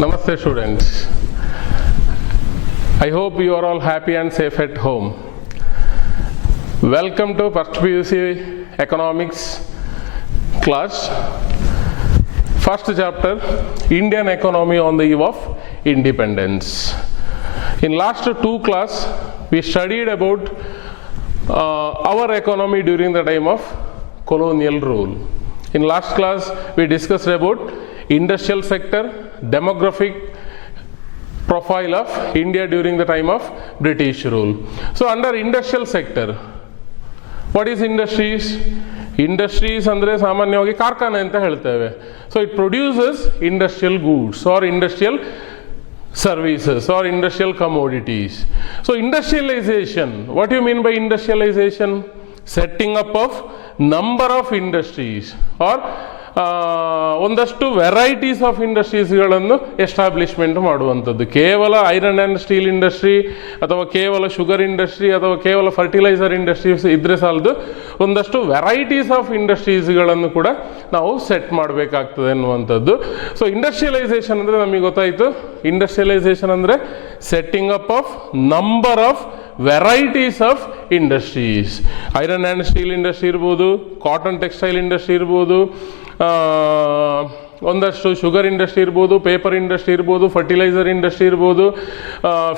Namaste students. I hope you are all happy and safe at home. Welcome to first PUC economics class. First chapter, Indian economy on the eve of independence. In last two class, we studied about our economy during the time of colonial rule. In last class, we discussed about industrial sector, demographic profile of India during the time of British rule. So under industrial sector, what is industries? Industries ಅಂದರೆ ಸಾಮಾನ್ಯವಾಗಿ ಕಾರ್ಖಾನೆ ಅಂತ ಹೇಳ್ತೇವೆ. So it produces industrial goods or industrial services or industrial commodities. So industrialization, what do you mean by industrialization? Setting up of number of industries or ಒಂದಷ್ಟು varieties of ಇಂಡಸ್ಟ್ರೀಸ್ಗಳನ್ನು establishment ಮಾಡುವಂಥದ್ದು. ಕೇವಲ iron and steel industry ಅಥವಾ ಕೇವಲ sugar industry ಅಥವಾ ಕೇವಲ fertiliser industries ಇದ್ರೆ ಸಾಲದು, ಒಂದಷ್ಟು ವೆರೈಟೀಸ್ ಆಫ್ ಇಂಡಸ್ಟ್ರೀಸ್ಗಳನ್ನು ಕೂಡ ನಾವು ಸೆಟ್ ಮಾಡಬೇಕಾಗ್ತದೆ ಅನ್ನುವಂಥದ್ದು. ಸೊ ಇಂಡಸ್ಟ್ರಿಯಲೈಸೇಷನ್ ಅಂದರೆ ನಮಗೆ ಗೊತ್ತಾಯಿತು, ಇಂಡಸ್ಟ್ರಿಯಲೈಸೇಷನ್ ಅಂದರೆ setting up of number of varieties of industries. Iron and steel industry ಇರ್ಬೋದು, ಕಾಟನ್ ಟೆಕ್ಸ್ಟೈಲ್ ಇಂಡಸ್ಟ್ರಿ ಇರ್ಬೋದು, ಒಂದಷ್ಟು ಶುಗರ್ ಇಂಡಸ್ಟ್ರಿ ಇರ್ಬೋದು, ಪೇಪರ್ ಇಂಡಸ್ಟ್ರಿ ಇರ್ಬೋದು, ಫರ್ಟಿಲೈಸರ್ ಇಂಡಸ್ಟ್ರಿ ಇರ್ಬೋದು,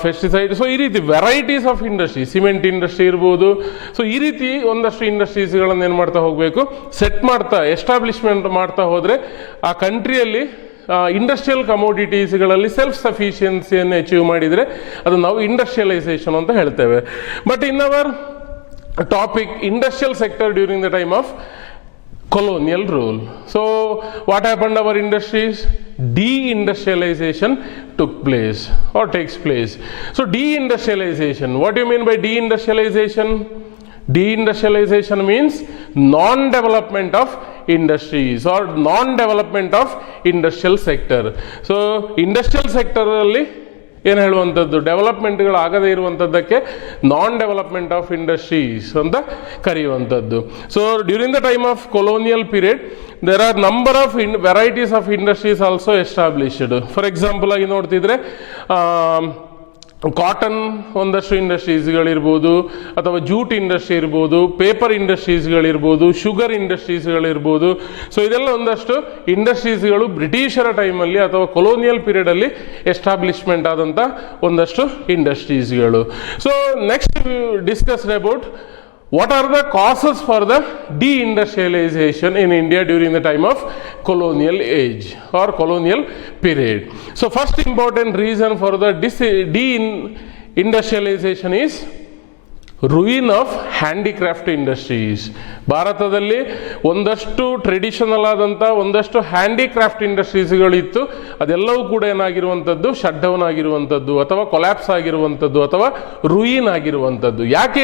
ಪೆಸ್ಟಿಸೈಡ್. ಸೊ ಈ ರೀತಿ varieties of industry, cement industry ಇರ್ಬೋದು. ಸೊ ಈ ರೀತಿ ಒಂದಷ್ಟು ಇಂಡಸ್ಟ್ರೀಸ್ಗಳನ್ನು ಏನು ಮಾಡ್ತಾ ಹೋಗಬೇಕು, ಸೆಟ್ ಮಾಡ್ತಾ ಎಸ್ಟಾಬ್ಲಿಷ್ಮೆಂಟ್ ಮಾಡ್ತಾ ಹೋದರೆ ಆ ಕಂಟ್ರಿಯಲ್ಲಿ ಇಂಡಸ್ಟ್ರಿಯಲ್ ಕಮೋಡಿಟೀಸ್ಗಳಲ್ಲಿ ಸೆಲ್ಫ್ ಸಫಿಷಿಯನ್ಸಿಯನ್ನು ಅಚೀವ್ ಮಾಡಿದರೆ ಅದು ನಾವು ಇಂಡಸ್ಟ್ರಿಯಲೈಸೇಷನ್ ಅಂತ ಹೇಳ್ತೇವೆ. But in our topic industrial sector during the time of colonial rule. So what happened our industries? De-industrialization took place or takes place. So de-industrialization, what do you mean by de-industrialization? De-industrialization means non-development of industries or non-development of industrial sector. So industrial sector ಅಲ್ಲಿ ಏನು ಹೇಳುವಂಥದ್ದು, ಡೆವಲಪ್ಮೆಂಟ್ಗಳು ಆಗದೇ ಇರುವಂಥದ್ದಕ್ಕೆ non development of industries ಅಂತ ಕರೆಯುವಂಥದ್ದು. So during the time of colonial period there are number of varieties of industries also established. For example ಆಗಿ ನೋಡ್ತಿದ್ರೆ ಕಾಟನ್ ಒಂದಷ್ಟು ಇಂಡಸ್ಟ್ರೀಸ್ಗಳಿರ್ಬೋದು, ಅಥವಾ ಜೂಟ್ ಇಂಡಸ್ಟ್ರಿ ಇರ್ಬೋದು, ಪೇಪರ್ ಇಂಡಸ್ಟ್ರೀಸ್ಗಳಿರ್ಬೋದು, ಶುಗರ್ ಇಂಡಸ್ಟ್ರೀಸ್ಗಳಿರ್ಬೋದು. ಸೊ ಇದೆಲ್ಲ ಒಂದಷ್ಟು ಇಂಡಸ್ಟ್ರೀಸ್ಗಳು ಬ್ರಿಟಿಷರ ಟೈಮಲ್ಲಿ ಅಥವಾ ಕೊಲೋನಿಯಲ್ ಪೀರಿಯಡಲ್ಲಿ ಎಸ್ಟಾಬ್ಲಿಷ್ಮೆಂಟ್ ಆದಂಥ ಒಂದಷ್ಟು ಇಂಡಸ್ಟ್ರೀಸ್ಗಳು. So next discussed about what are the causes for the de-industrialization in India during the time of colonial age or colonial period. So first important reason for the de-industrialization is ruin of handicraft industries. ಭಾರತದಲ್ಲಿ ಒಂದಷ್ಟು traditional ಆದಂಥ ಒಂದಷ್ಟು handicraft ಇಂಡಸ್ಟ್ರೀಸ್ಗಳಿತ್ತು, ಅದೆಲ್ಲವೂ ಕೂಡ ಏನಾಗಿರುವಂಥದ್ದು, shut down ಆಗಿರುವಂಥದ್ದು ಅಥವಾ collapse ಆಗಿರುವಂಥದ್ದು ಅಥವಾ ರೂಯಿನ್ ಆಗಿರುವಂಥದ್ದು. ಯಾಕೆ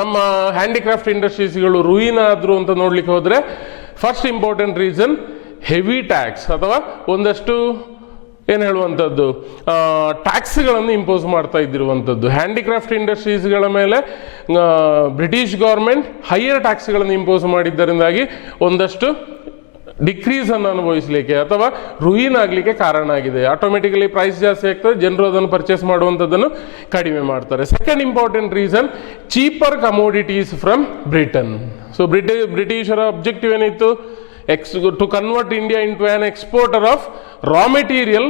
ನಮ್ಮ ಹ್ಯಾಂಡಿಕ್ರಾಫ್ಟ್ ಇಂಡಸ್ಟ್ರೀಸ್ಗಳು ರೂಯಿನ್ ಆದರು ಅಂತ ನೋಡ್ಲಿಕ್ಕೆ ಹೋದರೆ, first important reason heavy tax ಅಥವಾ ಒಂದಷ್ಟು ಏನು ಹೇಳುವಂಥದ್ದು ಟ್ಯಾಕ್ಸ್ಗಳನ್ನು ಇಂಪೋಸ್ ಮಾಡ್ತಾ ಇದ್ದಿರುವಂಥದ್ದು. ಹ್ಯಾಂಡಿಕ್ರಾಫ್ಟ್ ಇಂಡಸ್ಟ್ರೀಸ್ಗಳ ಮೇಲೆ ಬ್ರಿಟಿಷ್ ಗೌರ್ಮೆಂಟ್ ಹೈಯರ್ ಟ್ಯಾಕ್ಸ್ಗಳನ್ನು ಇಂಪೋಸ್ ಮಾಡಿದ್ದರಿಂದಾಗಿ ಒಂದಷ್ಟು ಡಿಕ್ರೀಸನ್ನು ಅನುಭವಿಸಲಿಕ್ಕೆ ಅಥವಾ ರೂಯಿನ್ ಆಗಲಿಕ್ಕೆ ಕಾರಣ ಆಗಿದೆ. ಆಟೋಮೆಟಿಕಲಿ ಪ್ರೈಸ್ ಜಾಸ್ತಿ ಆಗ್ತದೆ, ಜನರು ಅದನ್ನು ಪರ್ಚೇಸ್ ಮಾಡುವಂಥದ್ದನ್ನು ಕಡಿಮೆ ಮಾಡ್ತಾರೆ. Second important reason cheaper commodities from Britain. So ಬ್ರಿಟಿಷರ ಅಬ್ಜೆಕ್ಟಿವ್ ಏನಿತ್ತು, to convert India into an exporter of raw material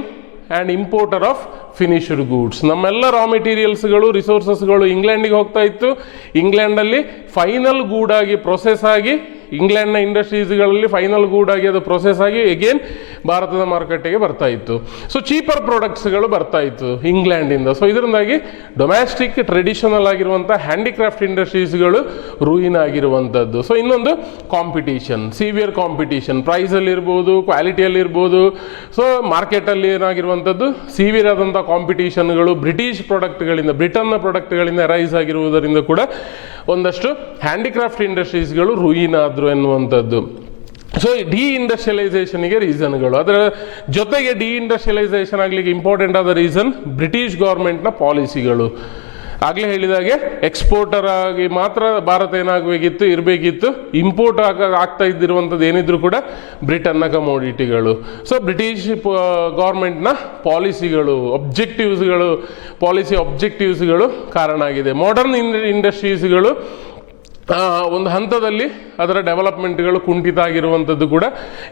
and importer of finished goods. ನಮ್ಮೆಲ್ಲ ರಾ ಮೆಟೀರಿಯಲ್ಸ್ಗಳು, ರಿಸೋರ್ಸಸ್ಗಳು ಇಂಗ್ಲೆಂಡಿಗೆ ಹೋಗ್ತಾ ಇತ್ತು. ಇಂಗ್ಲೆಂಡಲ್ಲಿ ಫೈನಲ್ ಗೂಡ್ ಆಗಿ ಪ್ರೊಸೆಸ್ ಆಗಿ, ಇಂಗ್ಲೆಂಡ್ನ ಇಂಡಸ್ಟ್ರೀಸ್ಗಳಲ್ಲಿ ಫೈನಲ್ ಗೂಡ್ ಆಗಿ ಅದು ಪ್ರೊಸೆಸ್ ಆಗಿ ಎಗೇನ್ ಭಾರತದ ಮಾರುಕಟ್ಟೆಗೆ ಬರ್ತಾ ಇತ್ತು. ಸೊ ಚೀಪರ್ ಪ್ರಾಡಕ್ಟ್ಸ್ಗಳು ಬರ್ತಾ ಇತ್ತು ಇಂಗ್ಲೆಂಡಿಂದ. ಸೊ ಇದರಿಂದಾಗಿ ಡೊಮ್ಯಾಸ್ಟಿಕ್ ಟ್ರೆಡಿಷನಲ್ ಆಗಿರುವಂಥ ಹ್ಯಾಂಡಿಕ್ರಾಫ್ಟ್ ಇಂಡಸ್ಟ್ರೀಸ್ಗಳು ರೂಯಿನ್ ಆಗಿರುವಂಥದ್ದು. ಸೊ ಇನ್ನೊಂದು ಕಾಂಪಿಟೀಷನ್, ಸಿವಿಯರ್ ಕಾಂಪಿಟೀಷನ್, ಪ್ರೈಸಲ್ಲಿ ಇರ್ಬೋದು, ಕ್ವಾಲಿಟಿಯಲ್ಲಿ ಇರ್ಬೋದು. ಸೊ ಮಾರ್ಕೆಟಲ್ಲಿ ಏನಾಗಿರುವಂಥದ್ದು ಸಿವಿಯರ್ ಆದಂಥ ಕಾಂಪಿಟೀಷನ್ಗಳು ಬ್ರಿಟಿಷ್ ಪ್ರಾಡಕ್ಟ್ಗಳಿಂದ, ಬ್ರಿಟನ್ನ ಪ್ರಾಡಕ್ಟ್ಗಳಿಂದ ರೈಸ್ ಆಗಿರುವುದರಿಂದ ಕೂಡ ಒಂದಷ್ಟು ಹ್ಯಾಂಡಿಕ್ರಾಫ್ಟ್ ಇಂಡಸ್ಟ್ರೀಸ್ಗಳು ರೂಯಿನ್ ಆದರು ಎನ್ನುವಂಥದ್ದು. ಸೊ ಡಿ-ಇಂಡಸ್ಟ್ರಿಯಲೈಸೇಷನ್ಗೆ ರೀಸನ್ಗಳು, ಅದರ ಜೊತೆಗೆ ಡಿ-ಇಂಡಸ್ಟ್ರಿಯಲೈಸೇಷನ್ ಆಗಲಿಕ್ಕೆ ಇಂಪಾರ್ಟೆಂಟ್ ಆದ ರೀಸನ್ ಬ್ರಿಟಿಷ್ ಗೌರ್ಮೆಂಟ್ನ ಪಾಲಿಸಿಗಳು. ಆಗಲೇ ಹೇಳಿದಾಗೆ ಎಕ್ಸ್ಪೋರ್ಟರ್ ಆಗಿ ಮಾತ್ರ ಭಾರತ ಏನಾಗಬೇಕಿತ್ತು ಇರಬೇಕಿತ್ತು, ಇಂಪೋರ್ಟ್ ಆಗ್ತಾ ಇದ್ದಿರುವಂಥದ್ದು ಏನಿದ್ರು ಕೂಡ ಬ್ರಿಟನ್ನ ಕಮೋಡಿಟಿಗಳು. ಸೊ ಬ್ರಿಟಿಷ್ ಗೌರ್ಮೆಂಟ್ನ ಪಾಲಿಸಿಗಳು, ಪಾಲಿಸಿ ಅಬ್ಜೆಕ್ಟಿವ್ಸ್ಗಳು ಕಾರಣ ಆಗಿದೆ. ಮಾಡರ್ನ್ ಇಂಡಸ್ಟ್ರೀಸ್ಗಳು ಒಂದು ಹಂತದಲ್ಲಿ ಅದರ ಡೆವಲಪ್ಮೆಂಟ್ಗಳು ಕುಂಠಿತ ಆಗಿರುವಂಥದ್ದು ಕೂಡ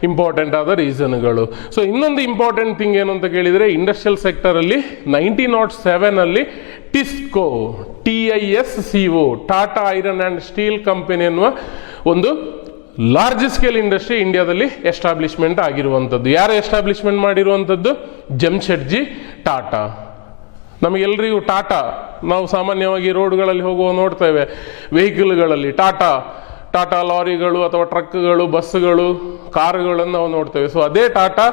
ಇಂಪಾರ್ಟೆಂಟ್ ಆದ ರೀಸನ್ಗಳು. ಸೊ ಇನ್ನೊಂದು ಇಂಪಾರ್ಟೆಂಟ್ ಥಿಂಗ್ ಏನು ಅಂತ ಕೇಳಿದರೆ, industrial ಸೆಕ್ಟರಲ್ಲಿ 1907 ಟಿಸ್ಕೋ, TISCO, Tata iron and steel company ಎನ್ನುವ ಒಂದು ಲಾರ್ಜ್ ಸ್ಕೇಲ್ ಇಂಡಸ್ಟ್ರಿ ಇಂಡಿಯಾದಲ್ಲಿ ಎಸ್ಟಾಬ್ಲಿಷ್ಮೆಂಟ್ ಆಗಿರುವಂಥದ್ದು. ಯಾರು ಎಸ್ಟಾಬ್ಲಿಷ್ಮೆಂಟ್ ಮಾಡಿರುವಂಥದ್ದು? ಜಮ್ಶೆಡ್ಜಿ ಟಾಟಾ. ನಮಗೆಲ್ಲರಿಗೂ ಟಾಟಾ, ನಾವು ಸಾಮಾನ್ಯವಾಗಿ ರೋಡ್ಗಳಲ್ಲಿ ಹೋಗುವ ನೋಡ್ತೇವೆ, ವೆಹಿಕಲ್ಗಳಲ್ಲಿ ಟಾಟಾ ಲಾರಿಗಳು ಅಥವಾ ಟ್ರಕ್ಗಳು, ಬಸ್ಸುಗಳು, ಕಾರುಗಳನ್ನು ನಾವು ನೋಡ್ತೇವೆ. ಸೊ ಅದೇ ಟಾಟಾ,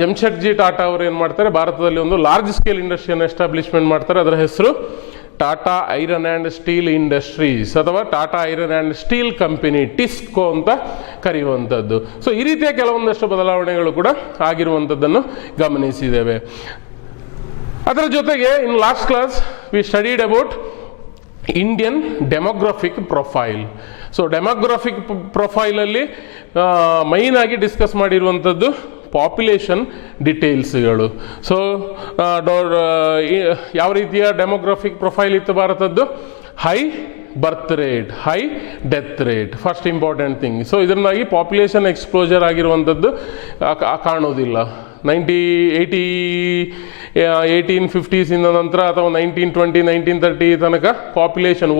ಜಮ್ಶೆಡ್ಜಿ ಟಾಟಾ ಅವರು ಏನು ಮಾಡ್ತಾರೆ, ಭಾರತದಲ್ಲಿ ಒಂದು ಲಾರ್ಜ್ ಸ್ಕೇಲ್ ಇಂಡಸ್ಟ್ರಿಯನ್ನು ಎಸ್ಟಾಬ್ಲಿಷ್ಮೆಂಟ್ ಮಾಡ್ತಾರೆ. ಅದರ ಹೆಸರು Tata iron and steel industries ಅಥವಾ Tata iron and steel company, TISCO ಅಂತ ಕರೆಯುವಂಥದ್ದು. ಸೊ ಈ ರೀತಿಯ ಕೆಲವೊಂದಷ್ಟು ಬದಲಾವಣೆಗಳು ಕೂಡ ಆಗಿರುವಂಥದ್ದನ್ನು ಗಮನಿಸಿದ್ದೇವೆ. ಅದರ ಜೊತೆಗೆ in last class we studied about Indian demographic profile. So demographic ಪ್ರೊಫೈಲಲ್ಲಿ ಮೈನ್ ಆಗಿ ಡಿಸ್ಕಸ್ ಮಾಡಿರುವಂಥದ್ದು ಪಾಪ್ಯುಲೇಷನ್ ಡಿಟೇಲ್ಸ್ಗಳು. ಸೊ ಯಾವ ರೀತಿಯ ಡೆಮೋಗ್ರಫಿಕ್ ಪ್ರೊಫೈಲ್ ಇತ್ತು ಭಾರತದ್ದು? High birth rate, high death rate, first important thing. So ಇದರಿಂದಾಗಿ ಪಾಪ್ಯುಲೇಷನ್ ಎಕ್ಸ್ಪ್ಲೋಜರ್ ಆಗಿರುವಂಥದ್ದು ಕಾಣೋದಿಲ್ಲ. 1850s ನಂತರ ಅಥವಾ 1920, 1930 ತನಕ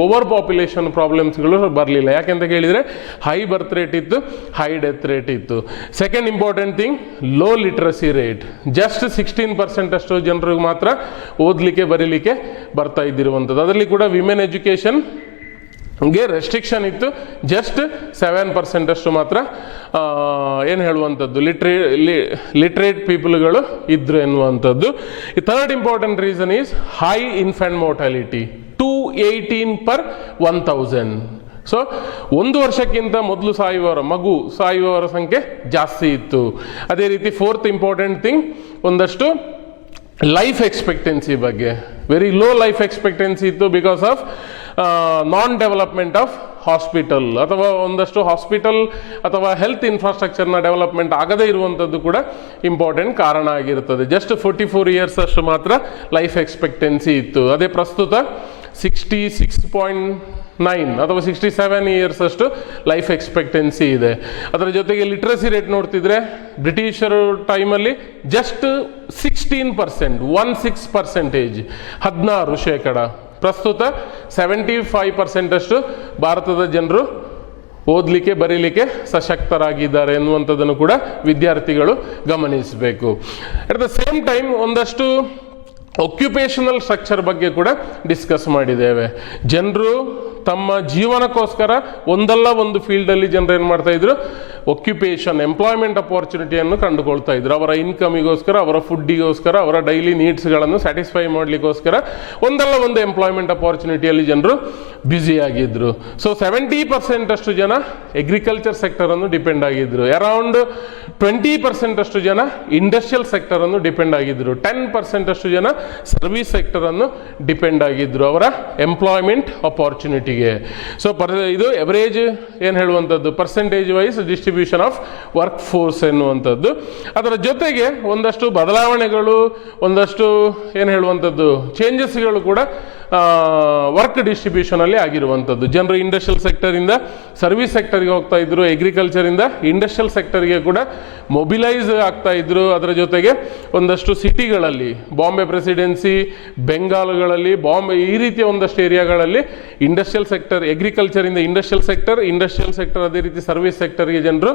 ಓವರ್ ಪಾಪ್ಯುಲೇಷನ್ ಪ್ರಾಬ್ಲಮ್ಸ್ಗಳು ಬರಲಿಲ್ಲ. ಯಾಕೆಂತ ಕೇಳಿದರೆ ಹೈ ಬರ್ತ್ ರೇಟ್ ಇತ್ತು, ಹೈ ಡೆತ್ ರೇಟ್ ಇತ್ತು. Second important thing, low literacy rate. Just 16% ಅಷ್ಟು ಜನರಿಗೆ ಮಾತ್ರ ಓದಲಿಕ್ಕೆ ಬರೀಲಿಕ್ಕೆ ಬರ್ತಾ ಇದ್ದಿರುವಂಥದ್ದು. ಅದರಲ್ಲಿ ಕೂಡ ವಿಮೆನ್ ಎಜುಕೇಷನ್ ಗೆ ರೆಸ್ಟ್ರಿಕ್ಷನ್ ಇತ್ತು. ಜಸ್ಟ್ 7% ಅಷ್ಟು ಮಾತ್ರ ಏನು ಹೇಳುವಂಥದ್ದು ಲಿಟ್ರೇಟ್ ಪೀಪಲ್ಗಳು ಇದ್ರು ಎನ್ನುವಂಥದ್ದು. ಈ third important reason is high infant mortality, 218 per 1000. So 1 ವರ್ಷಕ್ಕಿಂತ ಮೊದಲು ಮಗು ಸಾಯುವವರ ಸಂಖ್ಯೆ ಜಾಸ್ತಿ ಇತ್ತು. ಅದೇ ರೀತಿ ಫೋರ್ತ್ ಇಂಪಾರ್ಟೆಂಟ್ ಥಿಂಗ್, ಒಂದಷ್ಟು ಲೈಫ್ ಎಕ್ಸ್ಪೆಕ್ಟೆನ್ಸಿ ಬಗ್ಗೆ ವೆರಿ ಲೋ ಲೈಫ್ ಎಕ್ಸ್ಪೆಕ್ಟೆನ್ಸಿ ಇತ್ತು, because of non development of hospital ಅಥವಾ ಒಂದಷ್ಟು ಹಾಸ್ಪಿಟಲ್ ಅಥವಾ ಹೆಲ್ತ್ ಇನ್ಫ್ರಾಸ್ಟ್ರಕ್ಚರ್ನ ಡೆವಲಪ್ಮೆಂಟ್ ಆಗದೇ ಇರುವಂಥದ್ದು ಕೂಡ ಇಂಪಾರ್ಟೆಂಟ್ ಕಾರಣ ಆಗಿರುತ್ತದೆ. ಜಸ್ಟ್ 44 years ಅಷ್ಟು ಮಾತ್ರ ಲೈಫ್ ಎಕ್ಸ್ಪೆಕ್ಟೆನ್ಸಿ ಇತ್ತು. ಅದೇ ಪ್ರಸ್ತುತ 66.9 ಅಥವಾ 67 years ಅಷ್ಟು ಲೈಫ್ ಎಕ್ಸ್ಪೆಕ್ಟೆನ್ಸಿ ಇದೆ. ಅದರ ಜೊತೆಗೆ ಲಿಟ್ರಸಿ ರೇಟ್ ನೋಡ್ತಿದ್ರೆ ಬ್ರಿಟಿಷರು ಟೈಮಲ್ಲಿ ಜಸ್ಟ್ 16%, 16%, ಪ್ರಸ್ತುತ 75% ಅಷ್ಟು ಭಾರತದ ಜನರು ಓದಲಿಕ್ಕೆ ಬರೀಲಿಕ್ಕೆ ಸಶಕ್ತರಾಗಿದ್ದಾರೆ ಎನ್ನುವಂಥದ್ದನ್ನು ಕೂಡ ವಿದ್ಯಾರ್ಥಿಗಳು ಗಮನಿಸಬೇಕು. ಅಟ್ ದ ಸೇಮ್ ಟೈಮ್ ಒಂದಷ್ಟು ಆಕ್ಯುಪೇಷನಲ್ ಸ್ಟ್ರಕ್ಚರ್ ಬಗ್ಗೆ ಕೂಡ ಡಿಸ್ಕಸ್ ಮಾಡಿದ್ದೇವೆ. ಜನರು ತಮ್ಮ ಜೀವನಕ್ಕೋಸ್ಕರ ಒಂದಲ್ಲ ಒಂದು ಫೀಲ್ಡಲ್ಲಿ ಜನರು ಏನು ಮಾಡ್ತಾ ಇದ್ರು, ಆಕ್ಯುಪೇಷನ್, ಎಂಪ್ಲಾಯ್ಮೆಂಟ್ ಅಪಾರ್ಚುನಿಟಿಯನ್ನು ಕಂಡುಕೊಳ್ತಾ ಇದ್ರು. ಅವರ ಇನ್ಕಮಿಗೋಸ್ಕರ, ಅವರ ಫುಡ್ಡಿಗೋಸ್ಕರ, ಅವರ ಡೈಲಿ ನೀಡ್ಸ್ಗಳನ್ನು ಸ್ಯಾಟಿಸ್ಫೈ ಮಾಡಲಿಕ್ಕೋಸ್ಕರ ಒಂದಲ್ಲ ಒಂದು ಎಂಪ್ಲಾಯ್ಮೆಂಟ್ ಅಪಾರ್ಚುನಿಟಿಯಲ್ಲಿ ಜನರು ಬ್ಯುಸಿಯಾಗಿದ್ದರು. ಸೊ 70% ಅಷ್ಟು ಜನ ಅಗ್ರಿಕಲ್ಚರ್ ಸೆಕ್ಟರನ್ನು ಡಿಪೆಂಡ್ ಆಗಿದ್ದರು. ಅರೌಂಡ್ 20% ಅಷ್ಟು ಜನ ಇಂಡಸ್ಟ್ರಿಯಲ್ ಸೆಕ್ಟರನ್ನು ಡಿಪೆಂಡ್ ಆಗಿದ್ದರು. 10% ಅಷ್ಟು ಜನ ಸರ್ವಿಸ್ ಸೆಕ್ಟರನ್ನು ಡಿಪೆಂಡ್ ಆಗಿದ್ದರು ಅವರ ಎಂಪ್ಲಾಯ್ಮೆಂಟ್ ಅಪಾರ್ಚುನಿಟಿಗೆ. ಸೊ ಇದು ಎವರೇಜ್ ಏನು ಹೇಳುವಂಥದ್ದು, percentage wise distribution of work force ಎನ್ನುವಂಥದ್ದು. ಅದರ ಜೊತೆಗೆ ಒಂದಷ್ಟು ಬದಲಾವಣೆಗಳು, ಒಂದಷ್ಟು ಏನು ಹೇಳುವಂಥದ್ದು ಚೇಂಜಸ್ಗಳು ಕೂಡ ವರ್ಕ್ ಡಿಸ್ಟ್ರಿಬ್ಯೂಷನಲ್ಲಿ ಆಗಿರುವಂಥದ್ದು. ಜನರು ಇಂಡಸ್ಟ್ರಿಯಲ್ ಸೆಕ್ಟರಿಂದ ಸರ್ವಿಸ್ ಸೆಕ್ಟರ್ಗೆ ಹೋಗ್ತಾ ಇದ್ರು, ಅಗ್ರಿಕಲ್ಚರಿಂದ ಇಂಡಸ್ಟ್ರಿಯಲ್ ಸೆಕ್ಟರ್ಗೆ ಕೂಡ ಮೊಬಿಲೈಸ್ ಆಗ್ತಾ ಇದ್ರು. ಅದರ ಜೊತೆಗೆ ಒಂದಷ್ಟು ಸಿಟಿಗಳಲ್ಲಿ, ಬಾಂಬೆ ಪ್ರೆಸಿಡೆನ್ಸಿ, ಬೆಂಗಾಲ್ಗಳಲ್ಲಿ, ಈ ರೀತಿಯ ಒಂದಷ್ಟು ಏರಿಯಾಗಳಲ್ಲಿ ಇಂಡಸ್ಟ್ರಿಯಲ್ ಸೆಕ್ಟರ್, ಅಗ್ರಿಕಲ್ಚರಿಂದ ಇಂಡಸ್ಟ್ರಿಯಲ್ ಸೆಕ್ಟರ್ ಅದೇ ರೀತಿ ಸರ್ವಿಸ್ ಸೆಕ್ಟರ್ಗೆ ಜನರು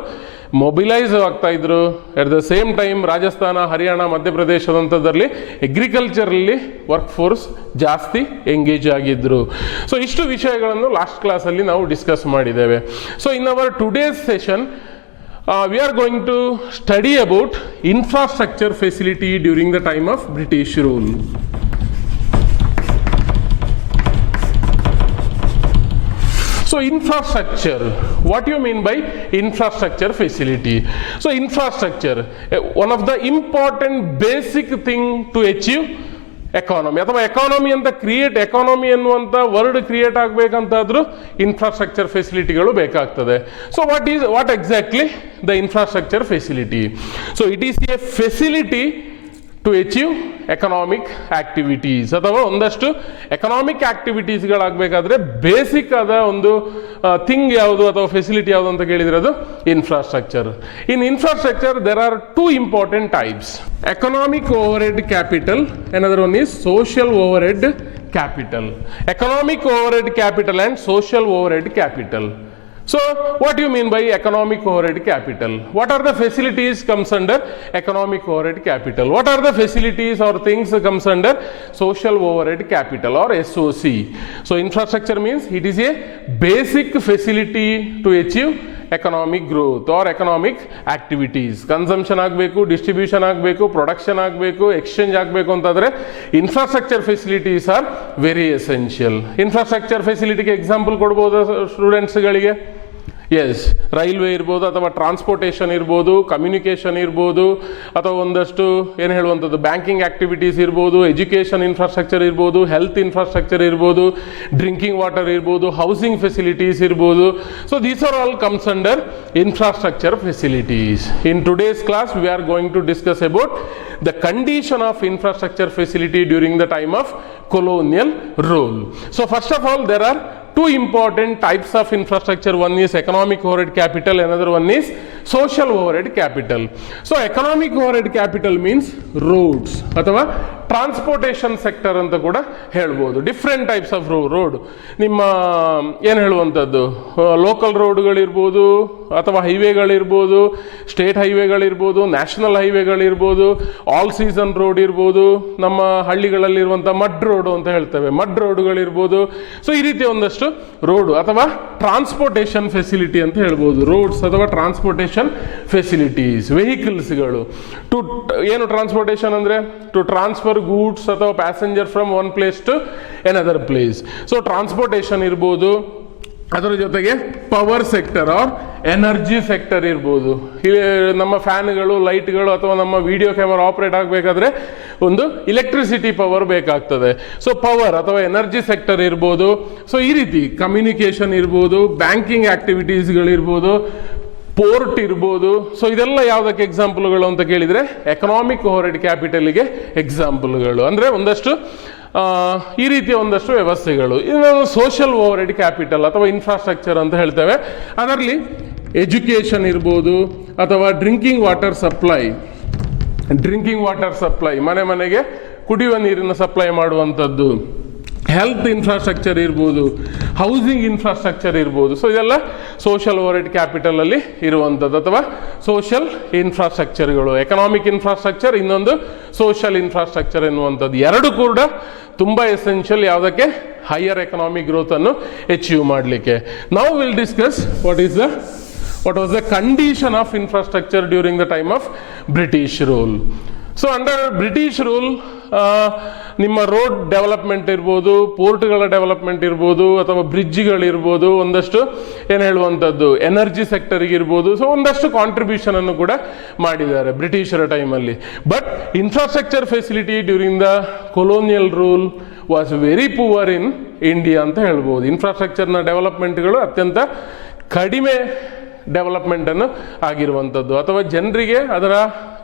ಮೊಬಿಲೈಸ್ ಆಗ್ತಾ ಇದ್ರು. At the same time Rajasthan, Haryana, ಮಧ್ಯಪ್ರದೇಶದಂಥದ್ರಲ್ಲಿ ಅಗ್ರಿಕಲ್ಚರಲ್ಲಿ ವರ್ಕ್ ಫೋರ್ಸ್ ಜಾಸ್ತಿ ಎಂಗೇಜ್ ಆಗಿದ್ರು. ಸೊ ಇಷ್ಟು ವಿಷಯಗಳನ್ನು ಲಾಸ್ಟ್ ಕ್ಲಾಸಲ್ಲಿ ನಾವು ಡಿಸ್ಕಸ್ ಮಾಡಿದ್ದೇವೆ. So in our today's session we are going to study about infrastructure facility during the time of British rule. So infrastructure, what do you mean by infrastructure facility? So infrastructure, one of the important basic thing to achieve economy ಅಥವಾ economy ಅಂತ economy ಎನ್ನುವಂಥ word create ಆಗಬೇಕಂತಾದ್ರೂ infrastructure ಫೆಸಿಲಿಟಿಗಳು ಬೇಕಾಗ್ತದೆ. So what exactly the infrastructure facility? So it is a facility to achieve economic activities, ಅಥವಾ ಒಂದಷ್ಟು economic ಆಕ್ಟಿವಿಟೀಸ್ಗಳಾಗಬೇಕಾದ್ರೆ basic ಆದ ಒಂದು ಥಿಂಗ್ ಯಾವುದು ಅಥವಾ ಫೆಸಿಲಿಟಿ ಯಾವುದು ಅಂತ ಕೇಳಿದ್ರೆ ಅದು infrastructure. In infrastructure there are two important types: economic overhead capital, another one is social overhead capital. Economic overhead capital and social overhead capital. So what do you mean by economic overhead capital? What are the facilities comes under economic overhead capital? What are the facilities or things comes under social overhead capital or SOC? So infrastructure means it is a basic facility to achieve economic growth or economic activities. Consumption ಆಗಬೇಕು, distribution ಆಗಬೇಕು, production ಆಗಬೇಕು, exchange ಆಗಬೇಕು ಅಂತಂದರೆ infrastructure facilities are very essential. Infrastructure ಫೆಸಿಲಿಟಿಗೆ example ಕೊಡ್ಬೋದು ಸ್ಟೂಡೆಂಟ್ಸ್ಗಳಿಗೆ? S, railway ಇರ್ಬೋದು, ಅಥವಾ ಟ್ರಾನ್ಸ್ಪೋರ್ಟೇಷನ್ ಇರ್ಬೋದು, ಕಮ್ಯುನಿಕೇಷನ್ ಇರ್ಬೋದು, ಅಥವಾ ಒಂದಷ್ಟು ಏನು ಹೇಳುವಂಥದ್ದು ಬ್ಯಾಂಕಿಂಗ್ ಆಕ್ಟಿವಿಟೀಸ್ ಇರ್ಬೋದು, ಎಜುಕೇಷನ್ ಇನ್ಫ್ರಾಸ್ಟ್ರಕ್ಚರ್ ಇರ್ಬೋದು, ಹೆಲ್ತ್ ಇನ್ಫ್ರಾಸ್ಟ್ರಕ್ಚರ್ ಇರ್ಬೋದು, ಡ್ರಿಂಕಿಂಗ್ ವಾಟರ್ ಇರ್ಬೋದು, ಹೌಸಿಂಗ್ ಫೆಸಿಲಿಟೀಸ್ ಇರ್ಬೋದು. So these are all comes under infrastructure facilities. In today's class we are going to discuss about the condition of infrastructure facility during the time of colonial rule. So first of all, there are two important types of infrastructure. One is economic overhead capital, another one is social overhead capital. So economic overhead capital means roads ಅಥವಾ transportation sector ಅಂತ ಕೂಡ ಹೇಳ್ಬೋದು. Different types of road, ನಿಮ್ಮ ಏನು ಹೇಳುವಂಥದ್ದು local ರೋಡ್ಗಳಿರ್ಬೋದು, ಅಥವಾ ಹೈವೇಗಳಿರ್ಬೋದು, ಸ್ಟೇಟ್ ಹೈವೇಗಳಿರ್ಬೋದು, ನ್ಯಾಷನಲ್ ಹೈವೇಗಳಿರ್ಬೋದು, ಆಲ್ ಸೀಸನ್ ರೋಡ್ ಇರ್ಬೋದು, ನಮ್ಮ ಹಳ್ಳಿಗಳಲ್ಲಿರುವಂಥ ಮಡ್ ರೋಡು ಅಂತ ಹೇಳ್ತೇವೆ, ಮಡ್ ರೋಡ್ಗಳಿರ್ಬೋದು. ಸೊ ಈ ರೀತಿ ಒಂದಷ್ಟು ರೋಡು ಅಥವಾ ಟ್ರಾನ್ಸ್ಪೋರ್ಟೇಷನ್ ಫೆಸಿಲಿಟಿ ಅಂತ ಹೇಳ್ಬೋದು. ರೋಡ್ಸ್ ಅಥವಾ ಟ್ರಾನ್ಸ್ಪೋರ್ಟೇಷನ್ ಫೆಸಿಲಿಟೀಸ್, ವೆಹಿಕಲ್ಸ್ಗಳು. ಏನು ಟ್ರಾನ್ಸ್ಪೋರ್ಟೇಷನ್ ಅಂದರೆ ಟು ಟ್ರಾನ್ಸ್ಫರ್ ಗೂಡ್ಸ್ ಅಥವಾ passenger from one place to another place. So transportation ಇರ್ಬೋದು, ಅದರ ಜೊತೆಗೆ power sector or energy sector ಇರ್ಬೋದು. ನಮ್ಮ ಫ್ಯಾನ್ಗಳು, ಲೈಟ್ಗಳು ಅಥವಾ ನಮ್ಮ ವಿಡಿಯೋ ಕ್ಯಾಮರಾ ಆಪರೇಟ್ ಆಗಬೇಕಾದ್ರೆ ಒಂದು ಇಲೆಕ್ಟ್ರಿಸಿಟಿ ಪವರ್ ಬೇಕಾಗ್ತದೆ. ಸೊ ಪವರ್ ಅಥವಾ ಎನರ್ಜಿ ಸೆಕ್ಟರ್ ಇರ್ಬೋದು. ಸೊ ಈ ರೀತಿ ಕಮ್ಯುನಿಕೇಷನ್ ಇರ್ಬೋದು, ಬ್ಯಾಂಕಿಂಗ್ ಆಕ್ಟಿವಿಟೀಸ್ಗಳಿರ್ಬೋದು, ಪೋರ್ಟ್ ಇರ್ಬೋದು. ಸೊ ಇದೆಲ್ಲ ಯಾವುದಕ್ಕೆ ಎಕ್ಸಾಂಪಲ್ಗಳು ಅಂತ ಕೇಳಿದರೆ ಎಕನಾಮಿಕ್ ಓವರ್ಹೆಡ್ ಕ್ಯಾಪಿಟಲ್ಗೆ ಎಕ್ಸಾಂಪಲ್ಗಳು. ಅಂದರೆ ಒಂದಷ್ಟು ಈ ರೀತಿಯ ಒಂದಷ್ಟು ವ್ಯವಸ್ಥೆಗಳು. ಇನ್ನೊಂದು ಸೋಷಿಯಲ್ ಓವರ್ಹೆಡ್ ಕ್ಯಾಪಿಟಲ್ ಅಥವಾ ಇನ್ಫ್ರಾಸ್ಟ್ರಕ್ಚರ್ ಅಂತ ಹೇಳ್ತೇವೆ. ಅದರಲ್ಲಿ ಎಜುಕೇಷನ್ ಇರ್ಬೋದು, ಅಥವಾ ಡ್ರಿಂಕಿಂಗ್ ವಾಟರ್ ಸಪ್ಲೈ, ಮನೆ ಮನೆಗೆ ಕುಡಿಯುವ ನೀರಿನ ಸಪ್ಲೈ ಮಾಡುವಂಥದ್ದು, ಹೆಲ್ತ್ ಇನ್ಫ್ರಾಸ್ಟ್ರಕ್ಚರ್ ಇರ್ಬೋದು, ಹೌಸಿಂಗ್ ಇನ್ಫ್ರಾಸ್ಟ್ರಕ್ಚರ್ ಇರ್ಬೋದು. ಸೊ ಇದೆಲ್ಲ ಸೋಷಿಯಲ್ ಓವರ್ಹೆಡ್ ಕ್ಯಾಪಿಟಲಲ್ಲಿ ಇರುವಂಥದ್ದು ಅಥವಾ ಸೋಷಿಯಲ್ ಇನ್ಫ್ರಾಸ್ಟ್ರಕ್ಚರ್ಗಳು. ಎಕನಾಮಿಕ್ ಇನ್ಫ್ರಾಸ್ಟ್ರಕ್ಚರ್, ಇನ್ನೊಂದು ಸೋಷಿಯಲ್ ಇನ್ಫ್ರಾಸ್ಟ್ರಕ್ಚರ್ ಎನ್ನುವಂಥದ್ದು. ಎರಡು ಕೂಡ ತುಂಬ ಎಸೆನ್ಷಿಯಲ್ ಯಾವುದಕ್ಕೆ? ಹೈಯರ್ ಎಕನಾಮಿಕ್ ಗ್ರೋತನ್ನು ಅಚೀವ್ ಮಾಡಲಿಕ್ಕೆ. ನಾವು will discuss what was the condition of infrastructure during the time of British rule. So under British rule ನಿಮ್ಮ ರೋಡ್ ಡೆವಲಪ್ಮೆಂಟ್ ಇರ್ಬೋದು, ಪೋರ್ಟ್ಗಳ ಡೆವಲಪ್ಮೆಂಟ್ ಇರ್ಬೋದು, ಅಥವಾ ಬ್ರಿಡ್ಜ್ಗಳಿರ್ಬೋದು, ಒಂದಷ್ಟು ಏನು ಹೇಳುವಂಥದ್ದು ಎನರ್ಜಿ ಸೆಕ್ಟರ್ಗೆ ಇರ್ಬೋದು. ಸೊ ಒಂದಷ್ಟು ಕಾಂಟ್ರಿಬ್ಯೂಷನ್ ಅನ್ನು ಕೂಡ ಮಾಡಿದ್ದಾರೆ ಬ್ರಿಟಿಷರ ಟೈಮಲ್ಲಿ. But infrastructure facility during the colonial rule was very poor in India ಅಂತ ಹೇಳ್ಬೋದು. ಇನ್ಫ್ರಾಸ್ಟ್ರಕ್ಚರ್ನ ಡೆವಲಪ್ಮೆಂಟ್ಗಳು ಅತ್ಯಂತ ಕಡಿಮೆ ಡೆವಲಪ್ಮೆಂಟನ್ನು ಆಗಿರುವಂಥದ್ದು, ಅಥವಾ ಜನರಿಗೆ ಅದರ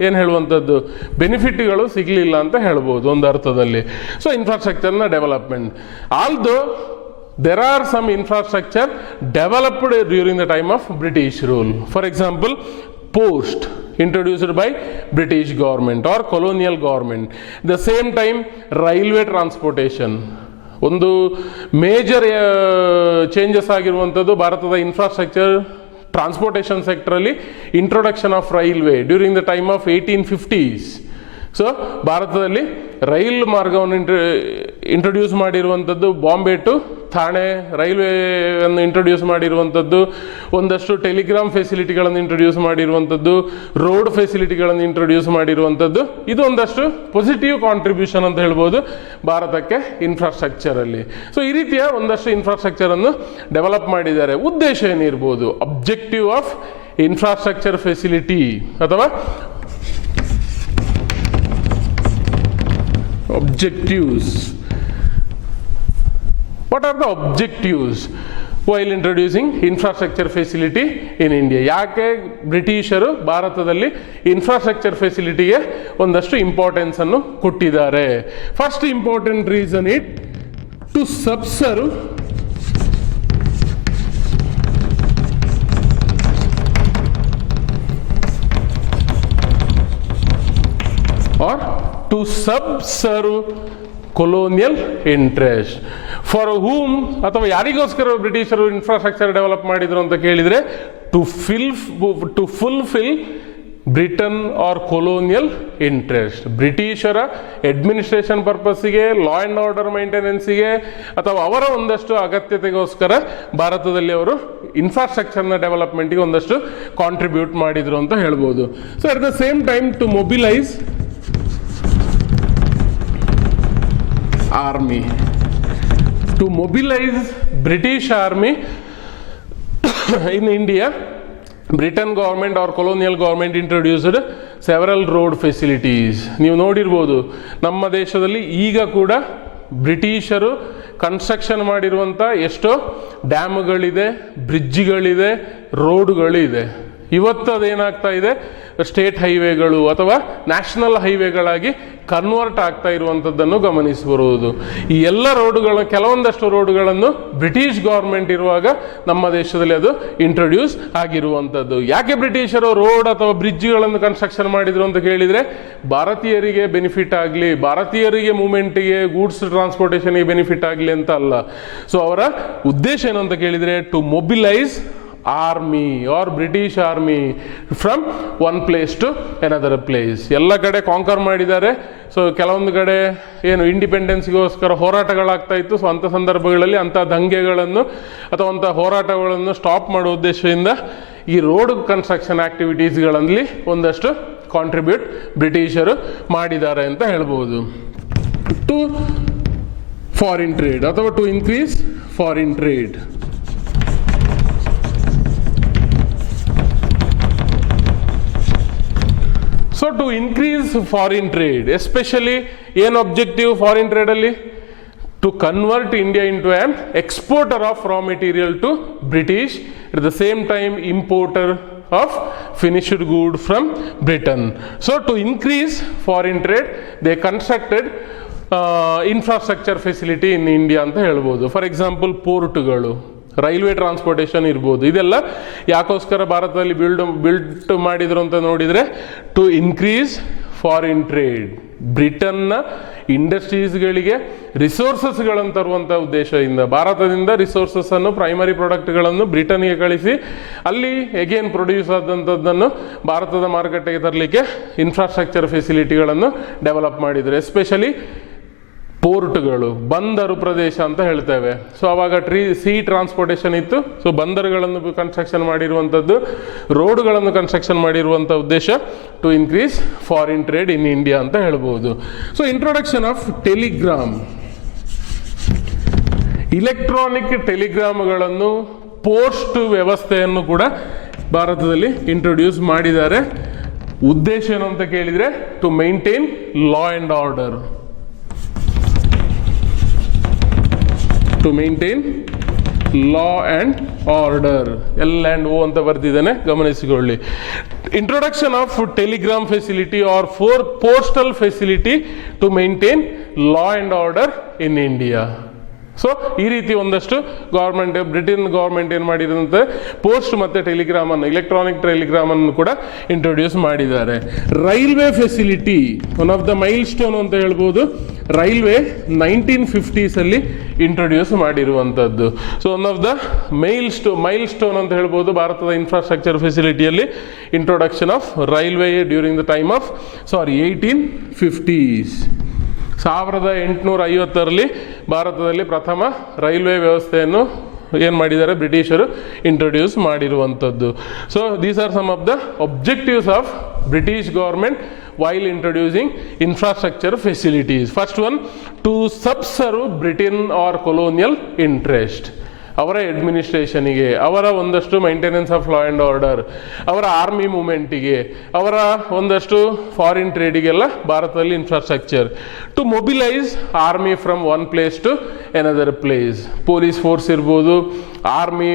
ಏನು ಹೇಳುವಂಥದ್ದು ಬೆನಿಫಿಟ್ಗಳು ಸಿಗಲಿಲ್ಲ ಅಂತ ಹೇಳ್ಬೋದು ಒಂದು ಅರ್ಥದಲ್ಲಿ. ಸೊ ಇನ್ಫ್ರಾಸ್ಟ್ರಕ್ಚರ್ನ development, although there are some infrastructure developed during the time of British rule. For example, post introduced by British government or colonial government. The same time railway transportation ಒಂದು ಮೇಜರ್ ಚೇಂಜಸ್ ಆಗಿರುವಂಥದ್ದು ಭಾರತದ infrastructure transportation ಸೆಕ್ಟರಲ್ಲಿ introduction of railway during the time of 1850s. So ಭಾರತದಲ್ಲಿ rail ಮಾರ್ಗವನ್ನು introduce ಮಾಡಿರುವಂಥದ್ದು, Bombay to Thane ರೈಲ್ವೆಯನ್ನು introduce ಮಾಡಿರುವಂಥದ್ದು, ಒಂದಷ್ಟು ಟೆಲಿಗ್ರಾಮ್ ಫೆಸಿಲಿಟಿಗಳನ್ನು ಇಂಟ್ರೊಡ್ಯೂಸ್ ಮಾಡಿರುವಂಥದ್ದು, ರೋಡ್ ಫೆಸಿಲಿಟಿಗಳನ್ನು ಇಂಟ್ರೊಡ್ಯೂಸ್ ಮಾಡಿರುವಂಥದ್ದು. ಇದು ಒಂದಷ್ಟು ಪಾಸಿಟಿವ್ ಕಾಂಟ್ರಿಬ್ಯೂಷನ್ ಅಂತ ಹೇಳ್ಬೋದು ಭಾರತಕ್ಕೆ ಇನ್ಫ್ರಾಸ್ಟ್ರಕ್ಚರಲ್ಲಿ. ಸೊ ಈ ರೀತಿಯ ಒಂದಷ್ಟು ಇನ್ಫ್ರಾಸ್ಟ್ರಕ್ಚರನ್ನು ಡೆವಲಪ್ ಮಾಡಿದ್ದಾರೆ. ಉದ್ದೇಶ ಏನಿರ್ಬೋದು? ಅಬ್ಜೆಕ್ಟಿವ್ ಆಫ್ ಇನ್ಫ್ರಾಸ್ಟ್ರಕ್ಚರ್ ಫೆಸಿಲಿಟಿ ಅಥವಾ objectives. What are the objectives while introducing infrastructure facility in India? ಯಾಕೆ ಬ್ರಿಟಿಷರು ಭಾರತದಲ್ಲಿ ಇನ್ಫ್ರಾಸ್ಟ್ರಕ್ಚರ್ ಫೆಸಿಲಿಟಿಗೆ ಒಂದಷ್ಟು ಇಂಪಾರ್ಟೆನ್ಸ್ ಅನ್ನು ಕೊಟ್ಟಿದ್ದಾರೆ? First important reason it to subserve or to subserve colonial interest. For whom ಅಥವಾ ಯಾರಿಗೋಸ್ಕರ ಬ್ರಿಟಿಷರು ಇನ್ಫ್ರಾಸ್ಟ್ರಕ್ಚರ್ ಡೆವಲಪ್ ಮಾಡಿದ್ರು ಅಂತ ಕೇಳಿದರೆ to fulfil Britain or colonial interest. ಬ್ರಿಟಿಷರ ಅಡ್ಮಿನಿಸ್ಟ್ರೇಷನ್ ಪರ್ಪಸ್ಸಿಗೆ, ಲಾ ಆ್ಯಂಡ್ ಆರ್ಡರ್ ಮೇಂಟೆನೆನ್ಸಿಗೆ ಅಥವಾ ಅವರ ಒಂದಷ್ಟು ಅಗತ್ಯತೆಗೋಸ್ಕರ ಭಾರತದಲ್ಲಿ ಅವರು ಇನ್ಫ್ರಾಸ್ಟ್ರಕ್ಚರ್ನ ಡೆವಲಪ್ಮೆಂಟ್ಗೆ ಒಂದಷ್ಟು ಕಾಂಟ್ರಿಬ್ಯೂಟ್ ಮಾಡಿದ್ರು ಅಂತ ಹೇಳ್ಬೋದು. So at the same time to mobilize army, to mobilize British army in India, Britain government or colonial government introduced several road facilities. ನೀವು ನೋಡಿರ್ಬೋದು ನಮ್ಮ ದೇಶದಲ್ಲಿ ಈಗ ಕೂಡ ಬ್ರಿಟಿಷರು ಕನ್ಸ್ಟ್ರಕ್ಷನ್ ಮಾಡಿರುವಂಥ ಎಷ್ಟೋ ಡ್ಯಾಮ್ಗಳಿದೆ, ಬ್ರಿಡ್ಜ್ಗಳಿದೆ, ರೋಡ್ಗಳಿದೆ. ಇವತ್ತು ಅದೇನಾಗ್ತಾ ಇದೆ, ಸ್ಟೇಟ್ ಹೈವೇಗಳು ಅಥವಾ ನ್ಯಾಷನಲ್ ಹೈವೇಗಳಾಗಿ ಕನ್ವರ್ಟ್ ಆಗ್ತಾ ಇರುವಂಥದ್ದನ್ನು ಗಮನಿಸಬಹುದು. ಈ ಎಲ್ಲ ಕೆಲವೊಂದಷ್ಟು ರೋಡ್ಗಳನ್ನು ಬ್ರಿಟಿಷ್ ಗೌರ್ಮೆಂಟ್ ಇರುವಾಗ ನಮ್ಮ ದೇಶದಲ್ಲಿ ಅದು ಇಂಟ್ರೊಡ್ಯೂಸ್ ಆಗಿರುವಂಥದ್ದು. ಯಾಕೆ ಬ್ರಿಟಿಷರು ರೋಡ್ ಅಥವಾ ಬ್ರಿಡ್ಜ್ಗಳನ್ನು ಕನ್ಸ್ಟ್ರಕ್ಷನ್ ಮಾಡಿದ್ರು ಅಂತ ಕೇಳಿದರೆ, ಭಾರತೀಯರಿಗೆ ಬೆನಿಫಿಟ್ ಆಗಲಿ, ಭಾರತೀಯರಿಗೆ ಮೂವ್ಮೆಂಟಿಗೆ, ಗೂಡ್ಸ್ ಟ್ರಾನ್ಸ್ಪೋರ್ಟೇಷನ್ಗೆ ಬೆನಿಫಿಟ್ ಆಗಲಿ ಅಂತ ಅಲ್ಲ. ಸೊ ಅವರ ಉದ್ದೇಶ ಏನು ಅಂತ ಕೇಳಿದರೆ, to mobilise army or British army from one place to another place. ಎಲ್ಲ ಕಡೆ ಕಾಂಕರ್ ಮಾಡಿದ್ದಾರೆ. ಸೊ ಕೆಲವೊಂದು ಕಡೆ ಏನು ಇಂಡಿಪೆಂಡೆನ್ಸ್ಗೋಸ್ಕರ ಹೋರಾಟಗಳಾಗ್ತಾ ಇತ್ತು. ಸೊ ಅಂಥ ಸಂದರ್ಭಗಳಲ್ಲಿ ಅಂಥ ದಂಗೆಗಳನ್ನು ಅಥವಾ ಅಂಥ ಹೋರಾಟಗಳನ್ನು ಸ್ಟಾಪ್ ಮಾಡೋ ಉದ್ದೇಶದಿಂದ ಈ ರೋಡ್ ಕನ್ಸ್ಟ್ರಕ್ಷನ್ ಆಕ್ಟಿವಿಟೀಸ್ಗಳಲ್ಲಿ ಒಂದಷ್ಟು ಕಾಂಟ್ರಿಬ್ಯೂಟ್ ಬ್ರಿಟಿಷರು ಮಾಡಿದ್ದಾರೆ ಅಂತ ಹೇಳ್ಬೋದು. ಟು ಫಾರಿನ್ ಟ್ರೇಡ್ ಅಥವಾ to increase foreign trade. So to increase foreign trade, especially ಏನು ಅಬ್ಜೆಕ್ಟಿವ್ ಫಾರಿನ್ ಟ್ರೇಡಲ್ಲಿ? To convert India into an exporter of raw material to British, at the same time importer of finished good from Britain. So to increase foreign trade, they constructed infrastructure facility in India ಅಂತ ಹೇಳ್ಬೋದು. For example ಪೋರ್ಟ್ಗಳು, railway transportation ಇರ್ಬೋದು. ಇದೆಲ್ಲ ಯಾಕೋಸ್ಕರ ಭಾರತದಲ್ಲಿ built ಮಾಡಿದ್ರು ಅಂತ ನೋಡಿದರೆ, to increase foreign trade. ಬ್ರಿಟನ್ನ ಇಂಡಸ್ಟ್ರೀಸ್ಗಳಿಗೆ ರಿಸೋರ್ಸಸ್ಗಳನ್ನು ತರುವಂಥ ಉದ್ದೇಶದಿಂದ ಭಾರತದಿಂದ ರಿಸೋರ್ಸಸ್ಸನ್ನು, ಪ್ರೈಮರಿ ಪ್ರಾಡಕ್ಟ್ಗಳನ್ನು ಬ್ರಿಟನ್ಗೆ ಕಳಿಸಿ ಅಲ್ಲಿ ಎಗೇನ್ ಪ್ರೊಡ್ಯೂಸ್ ಆದಂಥದ್ದನ್ನು ಭಾರತದ ಮಾರುಕಟ್ಟೆಗೆ ತರಲಿಕ್ಕೆ ಇನ್ಫ್ರಾಸ್ಟ್ರಕ್ಚರ್ ಫೆಸಿಲಿಟಿಗಳನ್ನು ಡೆವಲಪ್ ಮಾಡಿದರು. ಎಸ್ಪೆಷಲಿ ಪೋರ್ಟ್ಗಳು, ಬಂದರು ಪ್ರದೇಶ ಅಂತ ಹೇಳ್ತೇವೆ. ಸೊ ಆವಾಗ ಸಿ ಟ್ರಾನ್ಸ್ಪೋರ್ಟೇಷನ್ ಇತ್ತು. ಸೊ ಬಂದರುಗಳನ್ನು ಕನ್ಸ್ಟ್ರಕ್ಷನ್ ಮಾಡಿರುವಂಥದ್ದು, ರೋಡ್ಗಳನ್ನು ಕನ್ಸ್ಟ್ರಕ್ಷನ್ ಮಾಡಿರುವಂಥ ಉದ್ದೇಶ to increase foreign trade in India ಅಂತ ಹೇಳ್ಬೋದು. So introduction of telegram, electronic ಟೆಲಿಗ್ರಾಮ್ಗಳನ್ನು, ಪೋಸ್ಟ್ ವ್ಯವಸ್ಥೆಯನ್ನು ಕೂಡ ಭಾರತದಲ್ಲಿ ಇಂಟ್ರೊಡ್ಯೂಸ್ ಮಾಡಿದ್ದಾರೆ. ಉದ್ದೇಶ ಏನು ಅಂತ ಕೇಳಿದರೆ, to maintain law and order, to maintain law and order. L and O ಅಂತ ಬರ್ತಿದ್ದಾನೆ, ಗಮನಿಸಿಕೊಳ್ಳಿ. Introduction of Telegram facility or postal facility to maintain law and order in India. So ಈ ರೀತಿ ಒಂದಷ್ಟು ಬ್ರಿಟನ್ ಗೌರ್ಮೆಂಟ್ ಏನು ಮಾಡಿದಂತೆ ಪೋಸ್ಟ್ ಮತ್ತು ಟೆಲಿಗ್ರಾಮನ್ನು, electronic ಟೆಲಿಗ್ರಾಮನ್ನು ಕೂಡ ಇಂಟ್ರೊಡ್ಯೂಸ್ ಮಾಡಿದ್ದಾರೆ. Railway facility one of the milestone ಅಂತ ಹೇಳ್ಬೋದು. ರೈಲ್ವೆ 1950s ಇಂಟ್ರೊಡ್ಯೂಸ್ ಮಾಡಿರುವಂಥದ್ದು. So one of the milestone ಅಂತ ಹೇಳ್ಬೋದು ಭಾರತದ ಇನ್ಫ್ರಾಸ್ಟ್ರಕ್ಚರ್ ಫೆಸಿಲಿಟಿಯಲ್ಲಿ introduction of railway during the time of 1850s. 1850ರಲ್ಲಿ ಭಾರತದಲ್ಲಿ ಪ್ರಥಮ ರೈಲ್ವೆ ವ್ಯವಸ್ಥೆಯನ್ನು ಏನು ಮಾಡಿದ್ದಾರೆ, ಬ್ರಿಟಿಷರು ಇಂಟ್ರೊಡ್ಯೂಸ್ ಮಾಡಿರುವಂಥದ್ದು. So these are some of the objectives of British government while introducing infrastructure facilities. First one, to subserve Britain or colonial interest. ಅವರ ಅಡ್ಮಿನಿಸ್ಟ್ರೇಷನಿಗೆ, ಅವರ ಒಂದಷ್ಟು maintenance of law and order, ಅವರ ಆರ್ಮಿ ಮೂವ್ಮೆಂಟಿಗೆ, ಅವರ ಒಂದಷ್ಟು ಫಾರಿನ್ ಟ್ರೇಡಿಗೆಲ್ಲ ಭಾರತದಲ್ಲಿ infrastructure to mobilise army from one place to another place. Police force ಇರ್ಬೋದು, ಆರ್ಮಿ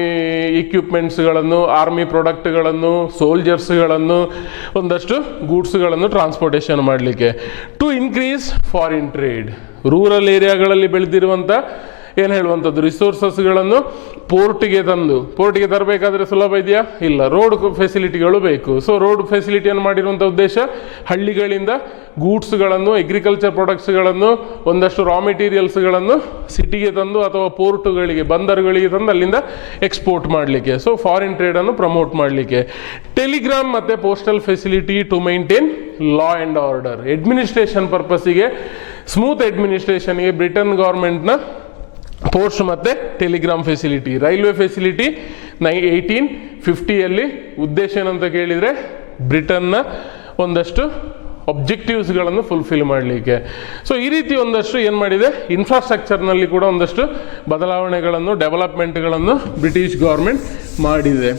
ಇಕ್ವಿಪ್ಮೆಂಟ್ಸ್ಗಳನ್ನು, ಆರ್ಮಿ ಪ್ರಾಡಕ್ಟ್ಗಳನ್ನು, ಸೋಲ್ಜರ್ಸ್ಗಳನ್ನು, ಒಂದಷ್ಟು ಗೂಡ್ಸ್ಗಳನ್ನು ಟ್ರಾನ್ಸ್ಪೋರ್ಟೇಷನ್ ಮಾಡಲಿಕ್ಕೆ. To increase foreign trade, rural ಏರಿಯಾಗಳಲ್ಲಿ ಬೆಳೆದಿರುವಂಥ ಏನು ಹೇಳುವಂಥದ್ದು ರಿಸೋರ್ಸಸ್ಗಳನ್ನು ಪೋರ್ಟಿಗೆ ತರಬೇಕಾದ್ರೆ ಸುಲಭ ಇದೆಯಾ? ಇಲ್ಲ, ರೋಡ್ ಫೆಸಿಲಿಟಿಗಳು ಬೇಕು. ಸೊ ರೋಡ್ ಫೆಸಿಲಿಟಿಯನ್ನು ಮಾಡಿರುವಂಥ ಉದ್ದೇಶ ಹಳ್ಳಿಗಳಿಂದ ಗೂಡ್ಸ್ಗಳನ್ನು, ಅಗ್ರಿಕಲ್ಚರ್ ಪ್ರಾಡಕ್ಟ್ಸ್ಗಳನ್ನು, ಒಂದಷ್ಟು ರಾ ಮೆಟೀರಿಯಲ್ಸ್ಗಳನ್ನು ಸಿಟಿಗೆ ತಂದು ಅಥವಾ ಪೋರ್ಟುಗಳಿಗೆ, ಬಂದರುಗಳಿಗೆ ತಂದು ಅಲ್ಲಿಂದ ಎಕ್ಸ್ಪೋರ್ಟ್ ಮಾಡಲಿಕ್ಕೆ. ಸೊ ಫಾರಿನ್ ಟ್ರೇಡನ್ನು ಪ್ರಮೋಟ್ ಮಾಡಲಿಕ್ಕೆ. ಟೆಲಿಗ್ರಾಮ್ ಮತ್ತು postal facility to maintain law and order, administration ಪರ್ಪಸ್ಸಿಗೆ, ಸ್ಮೂತ್ ಅಡ್ಮಿನಿಸ್ಟ್ರೇಷನ್ಗೆ ಬ್ರಿಟನ್ ಗೌರ್ಮೆಂಟ್ನ ಪೋಸ್ಟ್ ಮತ್ತು ಟೆಲಿಗ್ರಾಮ್ ಫೆಸಿಲಿಟಿ. ರೈಲ್ವೆ ಫೆಸಿಲಿಟಿ 1850ಯಲ್ಲಿ ಉದ್ದೇಶ ಏನಂತ ಕೇಳಿದರೆ ಬ್ರಿಟನ್ನ ಒಂದಷ್ಟು ಒಬ್ಜೆಕ್ಟಿವ್ಸ್ಗಳನ್ನು ಫುಲ್ಫಿಲ್ ಮಾಡಲಿಕ್ಕೆ. ಸೊ ಈ ರೀತಿ ಒಂದಷ್ಟು ಏನು ಮಾಡಿದೆ, ಇನ್ಫ್ರಾಸ್ಟ್ರಕ್ಚರ್ನಲ್ಲಿ ಕೂಡ ಒಂದಷ್ಟು ಬದಲಾವಣೆಗಳನ್ನು, ಡೆವಲಪ್ಮೆಂಟ್ಗಳನ್ನು ಬ್ರಿಟಿಷ್ ಗೌರ್ಮೆಂಟ್ ಮಾಡಿದೆ.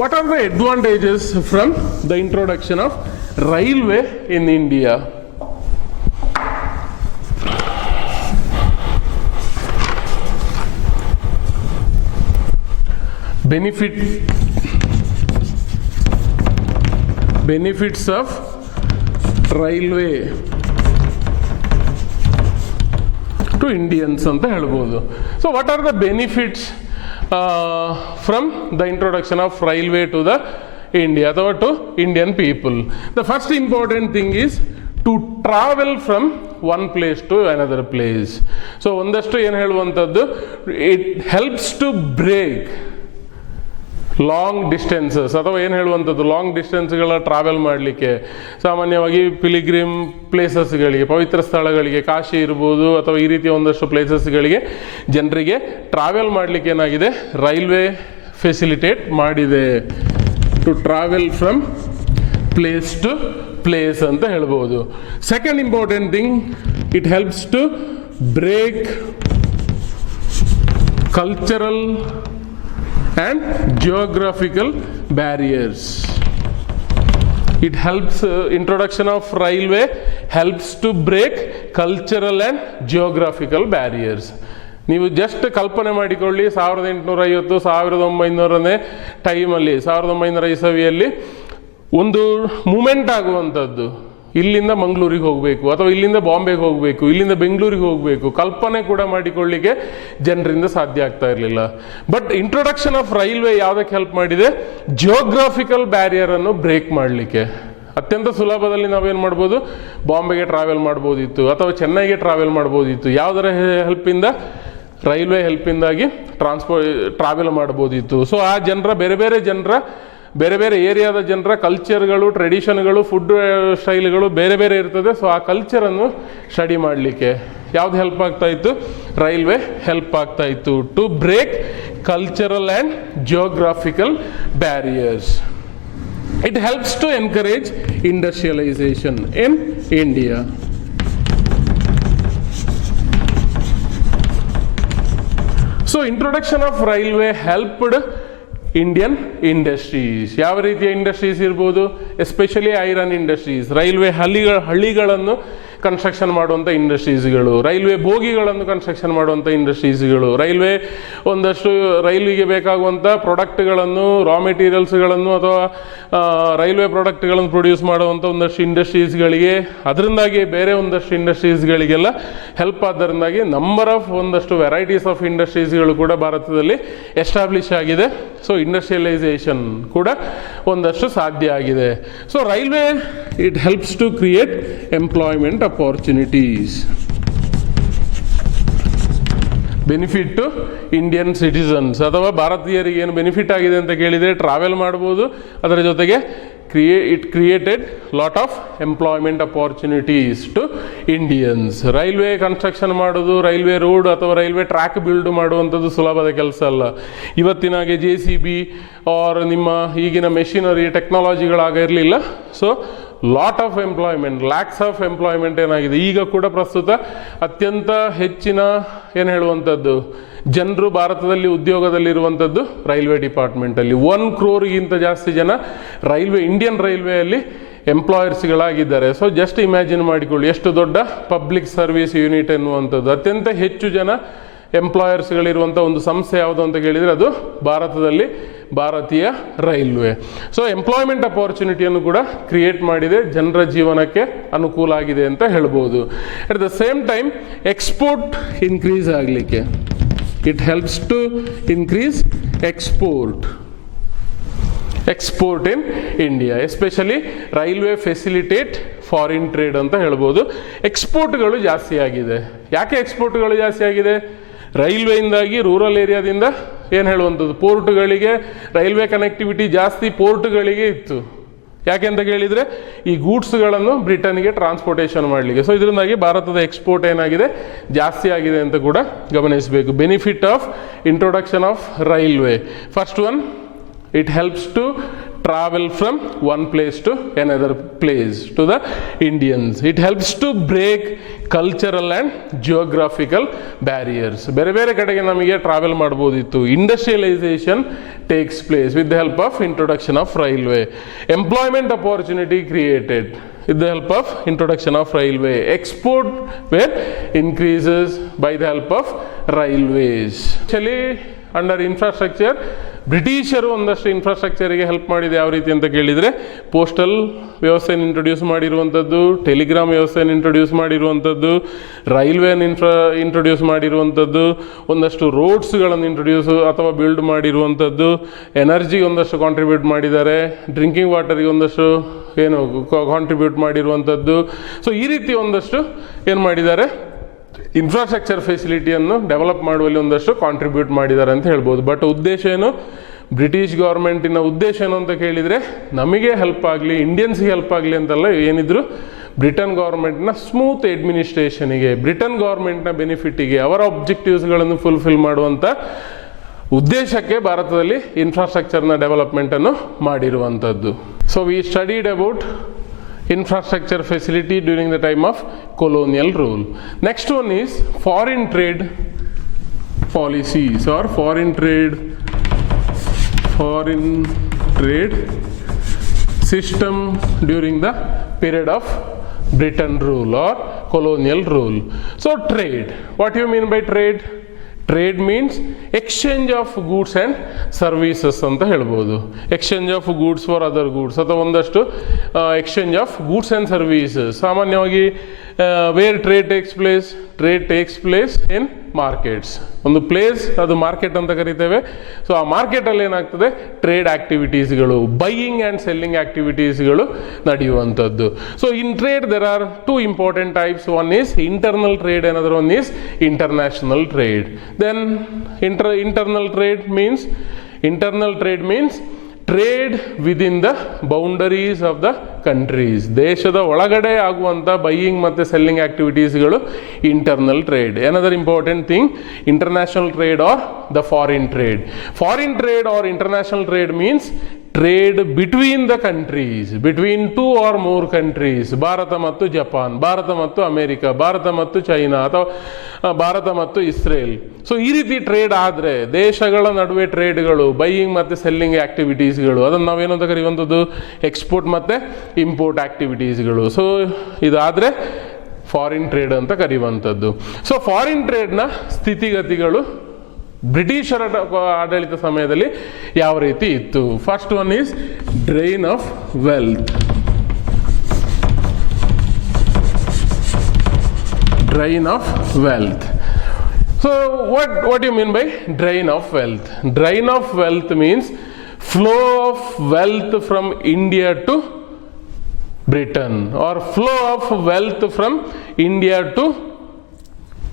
What are the advantages from the introduction of railway in India? benefits of railway to Indians ಅಂತ ಹೇಳ್ಬೋದು. So what are the benefits from the introduction of railway to the India ಅಥವಾ to Indian people? The first important thing is to travel from one place to another place. So ಒಂದಷ್ಟು ಏನು ಹೇಳುವಂಥದ್ದು, it helps to break long distances, ಅಥವಾ ಏನು ಹೇಳುವಂಥದ್ದು long ಡಿಸ್ಟೆನ್ಸ್ಗಳ travel ಮಾಡಲಿಕ್ಕೆ. ಸಾಮಾನ್ಯವಾಗಿ pilgrim ಪ್ಲೇಸಸ್ಗಳಿಗೆ, ಪವಿತ್ರ ಸ್ಥಳಗಳಿಗೆ, ಕಾಶಿ ಇರ್ಬೋದು ಅಥವಾ ಈ ರೀತಿಯ ಒಂದಷ್ಟು ಪ್ಲೇಸಸ್ಗಳಿಗೆ ಜನರಿಗೆ ಟ್ರಾವೆಲ್ ಮಾಡಲಿಕ್ಕೆ ಏನಾಗಿದೆ, ರೈಲ್ವೆ ಫೆಸಿಲಿಟೇಟ್ ಮಾಡಿದೆ. To travel from place to place ಅಂತ ಹೇಳ್ಬೋದು. Second important thing, it helps to break cultural and geographical barriers. It helps, introduction of railway helps to break cultural and geographical barriers. ನೀವು just ಕಲ್ಪನೆ ಮಾಡಿಕೊಳ್ಳಿ, 1850 1900ನೇ ಟೈಮಲ್ಲಿ, 1900 ಇಸವಿಯಲ್ಲಿ ಒಂದು moment ಆಗುವಂಥದ್ದು, ಇಲ್ಲಿಂದ ಮಂಗಳೂರಿಗೆ ಹೋಗಬೇಕು ಅಥವಾ ಇಲ್ಲಿಂದ ಬಾಂಬೆಗೆ ಹೋಗಬೇಕು, ಇಲ್ಲಿಂದ ಬೆಂಗಳೂರಿಗೆ ಹೋಗಬೇಕು, ಕಲ್ಪನೆ ಕೂಡ ಮಾಡಿಕೊಳ್ಳಿಕ್ಕೆ ಜನರಿಂದ ಸಾಧ್ಯ ಆಗ್ತಾ ಇರಲಿಲ್ಲ. ಬಟ್ ಇಂಟ್ರೊಡಕ್ಷನ್ ಆಫ್ ರೈಲ್ವೆ ಯಾವುದಕ್ಕೆ ಹೆಲ್ಪ್ ಮಾಡಿದೆ, ಜಿಯೋಗ್ರಾಫಿಕಲ್ ಬ್ಯಾರಿಯರನ್ನು ಬ್ರೇಕ್ ಮಾಡಲಿಕ್ಕೆ. ಅತ್ಯಂತ ಸುಲಭದಲ್ಲಿ ನಾವೇನು ಮಾಡ್ಬೋದು, ಬಾಂಬೆಗೆ ಟ್ರಾವೆಲ್ ಮಾಡ್ಬೋದಿತ್ತು ಅಥವಾ ಚೆನ್ನೈಗೆ ಟ್ರಾವೆಲ್ ಮಾಡ್ಬೋದಿತ್ತು. ಯಾವುದರ ಹೆಲ್ಪಿಂದ, ರೈಲ್ವೆ ಹೆಲ್ಪಿಂದಾಗಿ ಟ್ರಾವೆಲ್ ಮಾಡ್ಬೋದಿತ್ತು. ಸೊ ಆ ಜನರ ಬೇರೆ ಬೇರೆ ಏರಿಯಾದ ಜನರ ಕಲ್ಚರ್ಗಳು, ಟ್ರೆಡಿಷನ್ಗಳು, ಫುಡ್ ಸ್ಟೈಲ್ಗಳು ಬೇರೆ ಬೇರೆ ಇರ್ತದೆ. ಸೊ ಆ ಕಲ್ಚರನ್ನು ಸ್ಟಡಿ ಮಾಡಲಿಕ್ಕೆ ಯಾವ್ದು ಹೆಲ್ಪ್ ಆಗ್ತಾ ಇತ್ತು, ರೈಲ್ವೆ ಹೆಲ್ಪ್ ಆಗ್ತಾ ಇತ್ತು. To break cultural and geographical barriers. It helps to encourage industrialisation in India. So introduction of railway helped Indian industries. ಯಾವ ರೀತಿಯ ಇಂಡಸ್ಟ್ರೀಸ್ ಇರ್ಬೋದು, ಎಸ್ಪೆಷಲಿ ಐರನ್ ಇಂಡಸ್ಟ್ರೀಸ್, ರೈಲ್ವೆ ಹಳಿಗಳನ್ನು ಕನ್ಸ್ಟ್ರಕ್ಷನ್ ಮಾಡುವಂಥ ಇಂಡಸ್ಟ್ರೀಸ್ಗಳು, ರೈಲ್ವೆ ಬೋಗಿಗಳನ್ನು ಕನ್ಸ್ಟ್ರಕ್ಷನ್ ಮಾಡುವಂಥ ಇಂಡಸ್ಟ್ರೀಸ್ಗಳು, ರೈಲ್ವೆ ಒಂದಷ್ಟು ರೈಲ್ವೆಗೆ ಬೇಕಾಗುವಂಥ ಪ್ರಾಡಕ್ಟ್ಗಳನ್ನು, ರಾ ಮೆಟೀರಿಯಲ್ಸ್ಗಳನ್ನು ಅಥವಾ ರೈಲ್ವೆ ಪ್ರಾಡಕ್ಟ್ಗಳನ್ನು ಪ್ರೊಡ್ಯೂಸ್ ಮಾಡುವಂಥ ಒಂದಷ್ಟು ಇಂಡಸ್ಟ್ರೀಸ್ಗಳಿಗೆ, ಅದರಿಂದಾಗಿ ಬೇರೆ ಒಂದಷ್ಟು ಇಂಡಸ್ಟ್ರೀಸ್ಗಳಿಗೆಲ್ಲ ಹೆಲ್ಪ್ ಆದ್ದರಿಂದಾಗಿ ನಂಬರ್ ಆಫ್ ಒಂದಷ್ಟು ವೆರೈಟೀಸ್ ಆಫ್ ಇಂಡಸ್ಟ್ರೀಸ್ಗಳು ಕೂಡ ಭಾರತದಲ್ಲಿ ಎಸ್ಟಾಬ್ಲಿಷ್ ಆಗಿದೆ. ಸೊ ಇಂಡಸ್ಟ್ರಿಯಲೈಸೇಷನ್ ಕೂಡ ಒಂದಷ್ಟು ಸಾಧ್ಯ ಆಗಿದೆ. So railway it helps to create employment opportunities. Benefit to Indian citizens ಅಥವಾ ಭಾರತೀಯರಿಗೆ ಏನು ಬೆನಿಫಿಟ್ ಆಗಿದೆ ಅಂತ ಕೇಳಿದರೆ, ಟ್ರಾವೆಲ್ ಮಾಡ್ಬೋದು, ಅದರ ಜೊತೆಗೆ it created lot of employment opportunities to Indians. Railway construction ಮಾಡೋದು, ರೈಲ್ವೆ ರೋಡ್ ಅಥವಾ ರೈಲ್ವೆ ಟ್ರ್ಯಾಕ್ ಬಿಲ್ಡ್ ಮಾಡುವಂಥದ್ದು ಸುಲಭದ ಕೆಲಸ ಅಲ್ಲ. ಇವತ್ತಿನಾಗೆ JCB ಆರ್ ನಿಮ್ಮ ಈಗಿನ ಮೆಷಿನರಿ ಟೆಕ್ನಾಲಜಿಗಳಾಗಿರಲಿಲ್ಲ. So lot of employment, lakhs of employment ಏನಾಗಿದೆ ಈಗ ಕೂಡ ಪ್ರಸ್ತುತ ಅತ್ಯಂತ ಹೆಚ್ಚಿನ ಏನು ಹೇಳುವಂಥದ್ದು ಜನರು ಭಾರತದಲ್ಲಿ ಉದ್ಯೋಗದಲ್ಲಿರುವಂಥದ್ದು ರೈಲ್ವೆ ಡಿಪಾರ್ಟ್ಮೆಂಟಲ್ಲಿ 1 crore ಜಾಸ್ತಿ ಜನ ಇಂಡಿಯನ್ ರೈಲ್ವೆಯಲ್ಲಿ ಎಂಪ್ಲಾಯರ್ಸ್ಗಳಾಗಿದ್ದಾರೆ. ಸೊ ಜಸ್ಟ್ ಇಮ್ಯಾಜಿನ್ ಮಾಡಿಕೊಳ್ಳಿ ಎಷ್ಟು ದೊಡ್ಡ ಪಬ್ಲಿಕ್ ಸರ್ವಿಸ್ ಯೂನಿಟ್ ಎನ್ನುವಂಥದ್ದು. ಅತ್ಯಂತ ಹೆಚ್ಚು ಜನ ಎಂಪ್ಲಾಯರ್ಸ್ಗಳಿರುವಂಥ ಒಂದು ಸಂಸ್ಥೆ ಯಾವುದು ಅಂತ ಕೇಳಿದರೆ ಅದು ಭಾರತದಲ್ಲಿ ಭಾರತೀಯ ರೈಲ್ವೆ. ಸೊ ಎಂಪ್ಲಾಯ್ಮೆಂಟ್ ಅಪಾರ್ಚುನಿಟಿಯನ್ನು ಕೂಡ ಕ್ರಿಯೇಟ್ ಮಾಡಿದೆ, ಜನರ ಜೀವನಕ್ಕೆ ಅನುಕೂಲ ಆಗಿದೆ ಅಂತ ಹೇಳ್ಬೋದು. At the same time export increase ಆಗಲಿಕ್ಕೆ it helps to increase export in India, especially railway facilitate foreign trade ಅಂತ ಹೇಳ್ಬೋದು. ಎಕ್ಸ್ಪೋರ್ಟ್ಗಳು ಜಾಸ್ತಿ ಆಗಿದೆ. ಯಾಕೆ ಎಕ್ಸ್ಪೋರ್ಟ್ಗಳು ಜಾಸ್ತಿ ಆಗಿದೆ? ರೈಲ್ವೆಯಿಂದಾಗಿ ರೂರಲ್ ಏರಿಯಾದಿಂದ ಏನು ಹೇಳುವಂಥದ್ದು ಪೋರ್ಟ್ಗಳಿಗೆ ರೈಲ್ವೆ ಕನೆಕ್ಟಿವಿಟಿ ಜಾಸ್ತಿ ಪೋರ್ಟ್ಗಳಿಗೆ ಇತ್ತು. ಯಾಕೆ ಅಂತ ಕೇಳಿದರೆ ಈ ಗೂಡ್ಸ್ಗಳನ್ನು ಬ್ರಿಟನ್ಗೆ ಟ್ರಾನ್ಸ್ಪೋರ್ಟೇಷನ್ ಮಾಡಲಿಕ್ಕೆ. ಸೊ ಇದರಿಂದಾಗಿ ಭಾರತದ ಎಕ್ಸ್ಪೋರ್ಟ್ ಏನಾಗಿದೆ ಜಾಸ್ತಿ ಆಗಿದೆ ಅಂತ ಕೂಡ ಗಮನಿಸಬೇಕು. Benefit of introduction of railway, first one, it helps to travel from one place to another place to the Indians. It helps to break cultural and geographical barriers. ಬೇರೆ ಬೇರೆ ಕಡೆಗೆ ನಮಗೆ ಟ್ರಾವೆಲ್ ಮಾಡ್ಬೋದಿತ್ತು. Industrialisation takes place with the help of introduction of railway. Employment opportunity created with the help of introduction of railway. Export where increases by the help of railways. Actually under infrastructure ಬ್ರಿಟಿಷರು ಒಂದಷ್ಟು ಇನ್ಫ್ರಾಸ್ಟ್ರಕ್ಚರಿಗೆ help ಮಾಡಿದೆ. ಯಾವ ರೀತಿ ಅಂತ ಕೇಳಿದರೆ postal ವ್ಯವಸ್ಥೆಯನ್ನು introduce ಮಾಡಿರುವಂಥದ್ದು, Telegram ವ್ಯವಸ್ಥೆಯನ್ನು ಇಂಟ್ರೊಡ್ಯೂಸ್ ಮಾಡಿರುವಂಥದ್ದು, ರೈಲ್ವೆಯನ್ನು ಇಂಟ್ರೊಡ್ಯೂಸ್ ಮಾಡಿರುವಂಥದ್ದು, ಒಂದಷ್ಟು ರೋಡ್ಸ್ಗಳನ್ನು ಇಂಟ್ರೊಡ್ಯೂಸ್ ಅಥವಾ ಬಿಲ್ಡ್ ಮಾಡಿರುವಂಥದ್ದು, ಎನರ್ಜಿಗೆ ಒಂದಷ್ಟು ಕಾಂಟ್ರಿಬ್ಯೂಟ್ ಮಾಡಿದ್ದಾರೆ, ಡ್ರಿಂಕಿಂಗ್ ವಾಟರಿಗೆ ಒಂದಷ್ಟು ಕಾಂಟ್ರಿಬ್ಯೂಟ್ ಮಾಡಿರುವಂಥದ್ದು. ಸೊ ಈ ರೀತಿ ಒಂದಷ್ಟು ಏನು ಮಾಡಿದ್ದಾರೆ, ಇನ್ಫ್ರಾಸ್ಟ್ರಕ್ಚರ್ ಫೆಸಿಲಿಟಿಯನ್ನು ಡೆವಲಪ್ ಮಾಡುವಲ್ಲಿ ಒಂದಷ್ಟು ಕಾಂಟ್ರಿಬ್ಯೂಟ್ ಮಾಡಿದ್ದಾರೆ ಅಂತ ಹೇಳ್ಬೋದು. ಬಟ್ ಉದ್ದೇಶ ಏನು, ಬ್ರಿಟಿಷ್ ಗೌರ್ಮೆಂಟಿನ ಉದ್ದೇಶ ಏನು ಅಂತ ಕೇಳಿದರೆ ನಮಗೆ ಹೆಲ್ಪ್ ಆಗಲಿ, ಇಂಡಿಯನ್ಸ್ಗೆ ಹೆಲ್ಪ್ ಆಗಲಿ ಅಂತಲ್ಲ, ಏನಿದ್ರು ಬ್ರಿಟನ್ ಗೌರ್ಮೆಂಟ್ನ ಸ್ಮೂತ್ ಅಡ್ಮಿನಿಸ್ಟ್ರೇಷನಿಗೆ, ಬ್ರಿಟನ್ ಗೌರ್ಮೆಂಟ್ನ ಬೆನಿಫಿಟ್ಟಿಗೆ, ಅವರ ಆಬ್ಜೆಕ್ಟಿವ್ಸ್ಗಳನ್ನು ಫುಲ್ಫಿಲ್ ಮಾಡುವಂಥ ಉದ್ದೇಶಕ್ಕೆ ಭಾರತದಲ್ಲಿ ಇನ್ಫ್ರಾಸ್ಟ್ರಕ್ಚರ್ನ ಡೆವಲಪ್ಮೆಂಟನ್ನು ಮಾಡಿರುವಂಥದ್ದು. So we studied about infrastructure facility during the time of colonial rule. Next one is foreign trade policies or foreign trade system during the period of Britain rule or colonial rule. So trade, what do you mean by trade? Trade means exchange of goods and services ಅಂತ ಹೇಳ್ಬೋದು. Exchange of goods for other goods ಅಥವಾ ಒಂದಷ್ಟು exchange of goods and services. ಸಾಮಾನ್ಯವಾಗಿ where trade takes place in markets. ಒಂದು place ಅದು market ಅಂತ ಕರಿತೇವೆ. ಸೊ ಆ ಮಾರ್ಕೆಟಲ್ಲಿ ಏನಾಗ್ತದೆ, ಟ್ರೇಡ್ ಆಕ್ಟಿವಿಟೀಸ್ಗಳು, ಬೈಯಿಂಗ್ ಆ್ಯಂಡ್ ಸೆಲ್ಲಿಂಗ್ ಆಕ್ಟಿವಿಟೀಸ್ಗಳು ನಡೆಯುವಂಥದ್ದು. So in trade there are 2 important types. One is internal trade, another one is international trade. Then internal trade means trade within the boundaries of the countries. ದೇಶದ ಒಳಗಡೆ ಆಗುವಂಥ buying ಮತ್ತು selling ಆಕ್ಟಿವಿಟೀಸ್ಗಳು internal trade. Another important thing, international trade or the foreign trade. Foreign trade or international trade means trade between the countries, between 2 or more countries. ಭಾರತ ಮತ್ತು Japan, Bharat ಮತ್ತು America, Bharat ಮತ್ತು China ಅಥವಾ ಭಾರತ ಮತ್ತು ಇಸ್ರೇಲ್. ಸೊ ಈ ರೀತಿ trade ಆದರೆ ದೇಶಗಳ ನಡುವೆ ಟ್ರೇಡ್ಗಳು, ಬೈಯಿಂಗ್ ಮತ್ತು ಸೆಲ್ಲಿಂಗ್ ಆಕ್ಟಿವಿಟೀಸ್ಗಳು, ಅದನ್ನು ನಾವೇನು ಅಂತ ಕರೆಯುವಂಥದ್ದು ಎಕ್ಸ್ಪೋರ್ಟ್ ಮತ್ತು ಇಂಪೋರ್ಟ್ ಆಕ್ಟಿವಿಟೀಸ್ಗಳು. ಸೊ ಇದಾದರೆ ಫಾರಿನ್ ಟ್ರೇಡ್ ಅಂತ ಕರೆಯುವಂಥದ್ದು. ಸೊ ಫಾರಿನ್ ಟ್ರೇಡ್ನ ಸ್ಥಿತಿಗತಿಗಳು ಬ್ರಿಟಿಷರ ಆಡಳಿತ ಸಮಯದಲ್ಲಿ ಯಾವ ರೀತಿ ಇತ್ತು? First one is drain of wealth. Drain of wealth. So what do you mean by drain of wealth? Drain of wealth means flow of wealth from India to Britain or flow of wealth from India to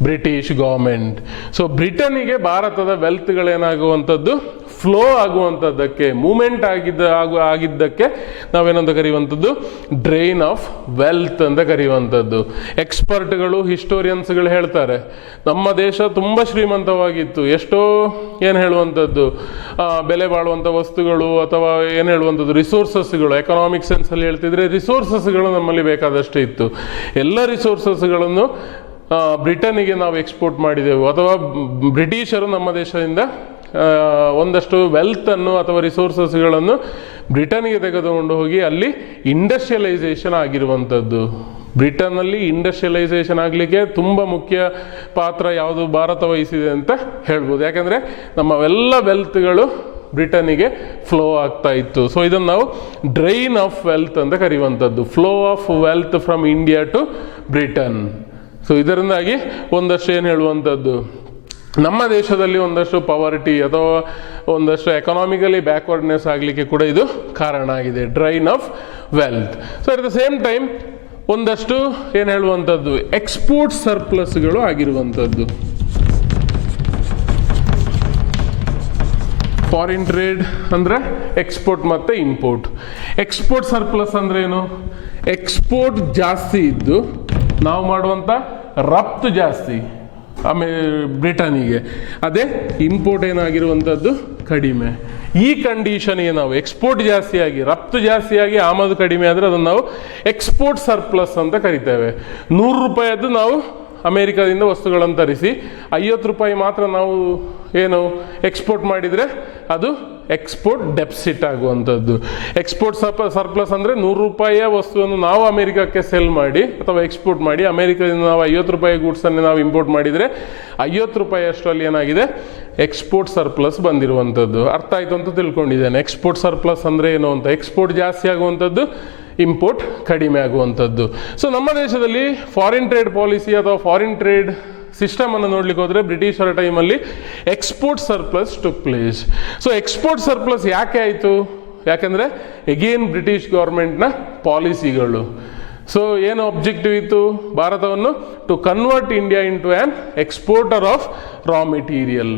British government. So ಬ್ರಿಟನ್ನಿಗೆ ಭಾರತದ ವೆಲ್ತ್ಗಳೇನಾಗುವಂಥದ್ದು flow ಆಗುವಂಥದ್ದಕ್ಕೆ, moment ಆಗಿದ್ದಕ್ಕೆ ನಾವೇನಂತ ಕರೆಯುವಂಥದ್ದು drain of wealth ಅಂತ ಕರೆಯುವಂಥದ್ದು. ಎಕ್ಸ್ಪರ್ಟ್ಗಳು, ಹಿಸ್ಟೋರಿಯನ್ಸ್ಗಳು ಹೇಳ್ತಾರೆ ನಮ್ಮ ದೇಶ ತುಂಬ ಶ್ರೀಮಂತವಾಗಿತ್ತು, ಎಷ್ಟೋ ಏನು ಹೇಳುವಂಥದ್ದು ಬೆಲೆ ಬಾಳುವಂಥ ವಸ್ತುಗಳು ಅಥವಾ ಏನು ಹೇಳುವಂಥದ್ದು ರಿಸೋರ್ಸಸ್ಗಳು, ಎಕನಾಮಿಕ್ ಸೆನ್ಸಲ್ಲಿ ಹೇಳ್ತಿದ್ರೆ ರಿಸೋರ್ಸಸ್ಗಳು ನಮ್ಮಲ್ಲಿ ಬೇಕಾದಷ್ಟು ಇತ್ತು. ಎಲ್ಲ ರಿಸೋರ್ಸಸ್ಗಳನ್ನು ಬ್ರಿಟನ್ನಿಗೆ ನಾವು ಎಕ್ಸ್ಪೋರ್ಟ್ ಮಾಡಿದೆವು, ಅಥವಾ ಬ್ರಿಟಿಷರು ನಮ್ಮ ದೇಶದಿಂದ ಒಂದಷ್ಟು ವೆಲ್ತನ್ನು ಅಥವಾ ರಿಸೋರ್ಸಸ್ಗಳನ್ನು ಬ್ರಿಟನ್ಗೆ ತೆಗೆದುಕೊಂಡು ಹೋಗಿ ಅಲ್ಲಿ ಇಂಡಸ್ಟ್ರಿಯಲೈಸೇಷನ್ ಆಗಿರುವಂಥದ್ದು. ಬ್ರಿಟನ್ನಲ್ಲಿ ಇಂಡಸ್ಟ್ರಿಯಲೈಸೇಷನ್ ಆಗಲಿಕ್ಕೆ ತುಂಬ ಮುಖ್ಯ ಪಾತ್ರ ಯಾವುದು ಭಾರತ ವಹಿಸಿದೆ ಅಂತ ಹೇಳ್ಬೋದು. ಯಾಕಂದರೆ ನಮ್ಮವೆಲ್ಲ ವೆಲ್ತ್ಗಳು ಬ್ರಿಟನ್ನಿಗೆ ಫ್ಲೋ ಆಗ್ತಾ ಇತ್ತು. ಸೊ ಇದನ್ನು ನಾವು ಡ್ರೈನ್ ಆಫ್ ವೆಲ್ತ್ ಅಂತ ಕರೆಯುವಂಥದ್ದು, flow of wealth from India to Britain. So ಇದರಿಂದಾಗಿ ಒಂದಷ್ಟು ಏನು ಹೇಳುವಂಥದ್ದು, ನಮ್ಮ ದೇಶದಲ್ಲಿ ಒಂದಷ್ಟು ಪವರ್ಟಿ ಅಥವಾ ಒಂದಷ್ಟು ಎಕನಾಮಿಕಲಿ ಬ್ಯಾಕ್ವರ್ಡ್ನೆಸ್ ಆಗಲಿಕ್ಕೆ ಕೂಡ ಇದು ಕಾರಣ ಆಗಿದೆ, drain of wealth. So at the same time ಒಂದಷ್ಟು ಏನು ಹೇಳುವಂಥದ್ದು, ಎಕ್ಸ್ಪೋರ್ಟ್ ಸರ್ಪ್ಲಸ್ಗಳು ಆಗಿರುವಂಥದ್ದು. ಫಾರಿನ್ ಟ್ರೇಡ್ ಅಂದರೆ ಎಕ್ಸ್ಪೋರ್ಟ್ ಮತ್ತು ಇಂಪೋರ್ಟ್. ಎಕ್ಸ್ಪೋರ್ಟ್ ಸರ್ಪ್ಲಸ್ ಅಂದರೆ ಏನು? ಎಕ್ಸ್ಪೋರ್ಟ್ ಜಾಸ್ತಿ ಇದ್ದು ನಾವು ಮಾಡುವಂಥ ರಫ್ತು ಜಾಸ್ತಿ ಬ್ರಿಟನ್ನಿಗೆ, ಅದೇ ಇಂಪೋರ್ಟ್ ಏನಾಗಿರುವಂಥದ್ದು ಕಡಿಮೆ. ಈ ಕಂಡೀಷನ್ಗೆ ನಾವು ಎಕ್ಸ್ಪೋರ್ಟ್ ಜಾಸ್ತಿಯಾಗಿ ರಫ್ತು ಜಾಸ್ತಿಯಾಗಿ ಆಮದು ಕಡಿಮೆ ಆದರೆ ಅದನ್ನು ನಾವು ಎಕ್ಸ್ಪೋರ್ಟ್ ಸರ್ಪ್ಲಸ್ ಅಂತ ಕರಿತೇವೆ. 100 ರೂಪಾಯಿಯದ್ದು ನಾವು ಅಮೇರಿಕಾದಿಂದ ವಸ್ತುಗಳನ್ನು ತರಿಸಿ 50 ರೂಪಾಯಿ ಮಾತ್ರ ನಾವು ಏನು ಎಕ್ಸ್ಪೋರ್ಟ್ ಮಾಡಿದರೆ ಅದು ಎಕ್ಸ್ಪೋರ್ಟ್ ಡೆಫಿಸಿಟ್ ಆಗುವಂಥದ್ದು. ಎಕ್ಸ್ಪೋರ್ಟ್ ಸರ್ಪ್ಲಸ್ ಅಂದರೆ 100 ರೂಪಾಯಿಯ ವಸ್ತುವನ್ನು ನಾವು ಅಮೇರಿಕಕ್ಕೆ ಸೆಲ್ ಮಾಡಿ ಅಥವಾ ಎಕ್ಸ್ಪೋರ್ಟ್ ಮಾಡಿ, ಅಮೇರಿಕದಿಂದ ನಾವು 50 ರೂಪಾಯಿ ಗೂಡ್ಸನ್ನು ನಾವು ಇಂಪೋರ್ಟ್ ಮಾಡಿದರೆ 50 ರೂಪಾಯಿ ಅಷ್ಟರಲ್ಲಿ ಏನಾಗಿದೆ, ಎಕ್ಸ್ಪೋರ್ಟ್ ಸರ್ಪ್ಲಸ್ ಬಂದಿರುವಂಥದ್ದು. ಅರ್ಥ ಆಯಿತು ಅಂತ ತಿಳ್ಕೊಂಡಿದ್ದೇನೆ. ಎಕ್ಸ್ಪೋರ್ಟ್ ಸರ್ಪ್ಲಸ್ ಅಂದರೆ ಏನು ಅಂತ. ಎಕ್ಸ್ಪೋರ್ಟ್ ಜಾಸ್ತಿ ಆಗುವಂಥದ್ದು, ಇಂಪೋರ್ಟ್ ಕಡಿಮೆ ಆಗುವಂಥದ್ದು. ಸೊ ನಮ್ಮ ದೇಶದಲ್ಲಿ ಫಾರಿನ್ ಟ್ರೇಡ್ ಪಾಲಿಸಿ ಅಥವಾ ಫಾರಿನ್ ಟ್ರೇಡ್ ಸಿಸ್ಟಮನ್ನು ನೋಡ್ಲಿಕ್ಕೆ ಹೋದರೆ ಬ್ರಿಟಿಷರ ಟೈಮಲ್ಲಿ export surplus took place. So export surplus ಯಾಕೆ ಆಯಿತು? ಯಾಕೆಂದರೆ ಎಗೇನ್ ಬ್ರಿಟಿಷ್ ಗೌರ್ಮೆಂಟ್ನ ಪಾಲಿಸಿಗಳು. ಸೊ ಏನು ಒಬ್ಜೆಕ್ಟಿವ್ ಇತ್ತು ಭಾರತವನ್ನು? To convert India into an exporter of raw material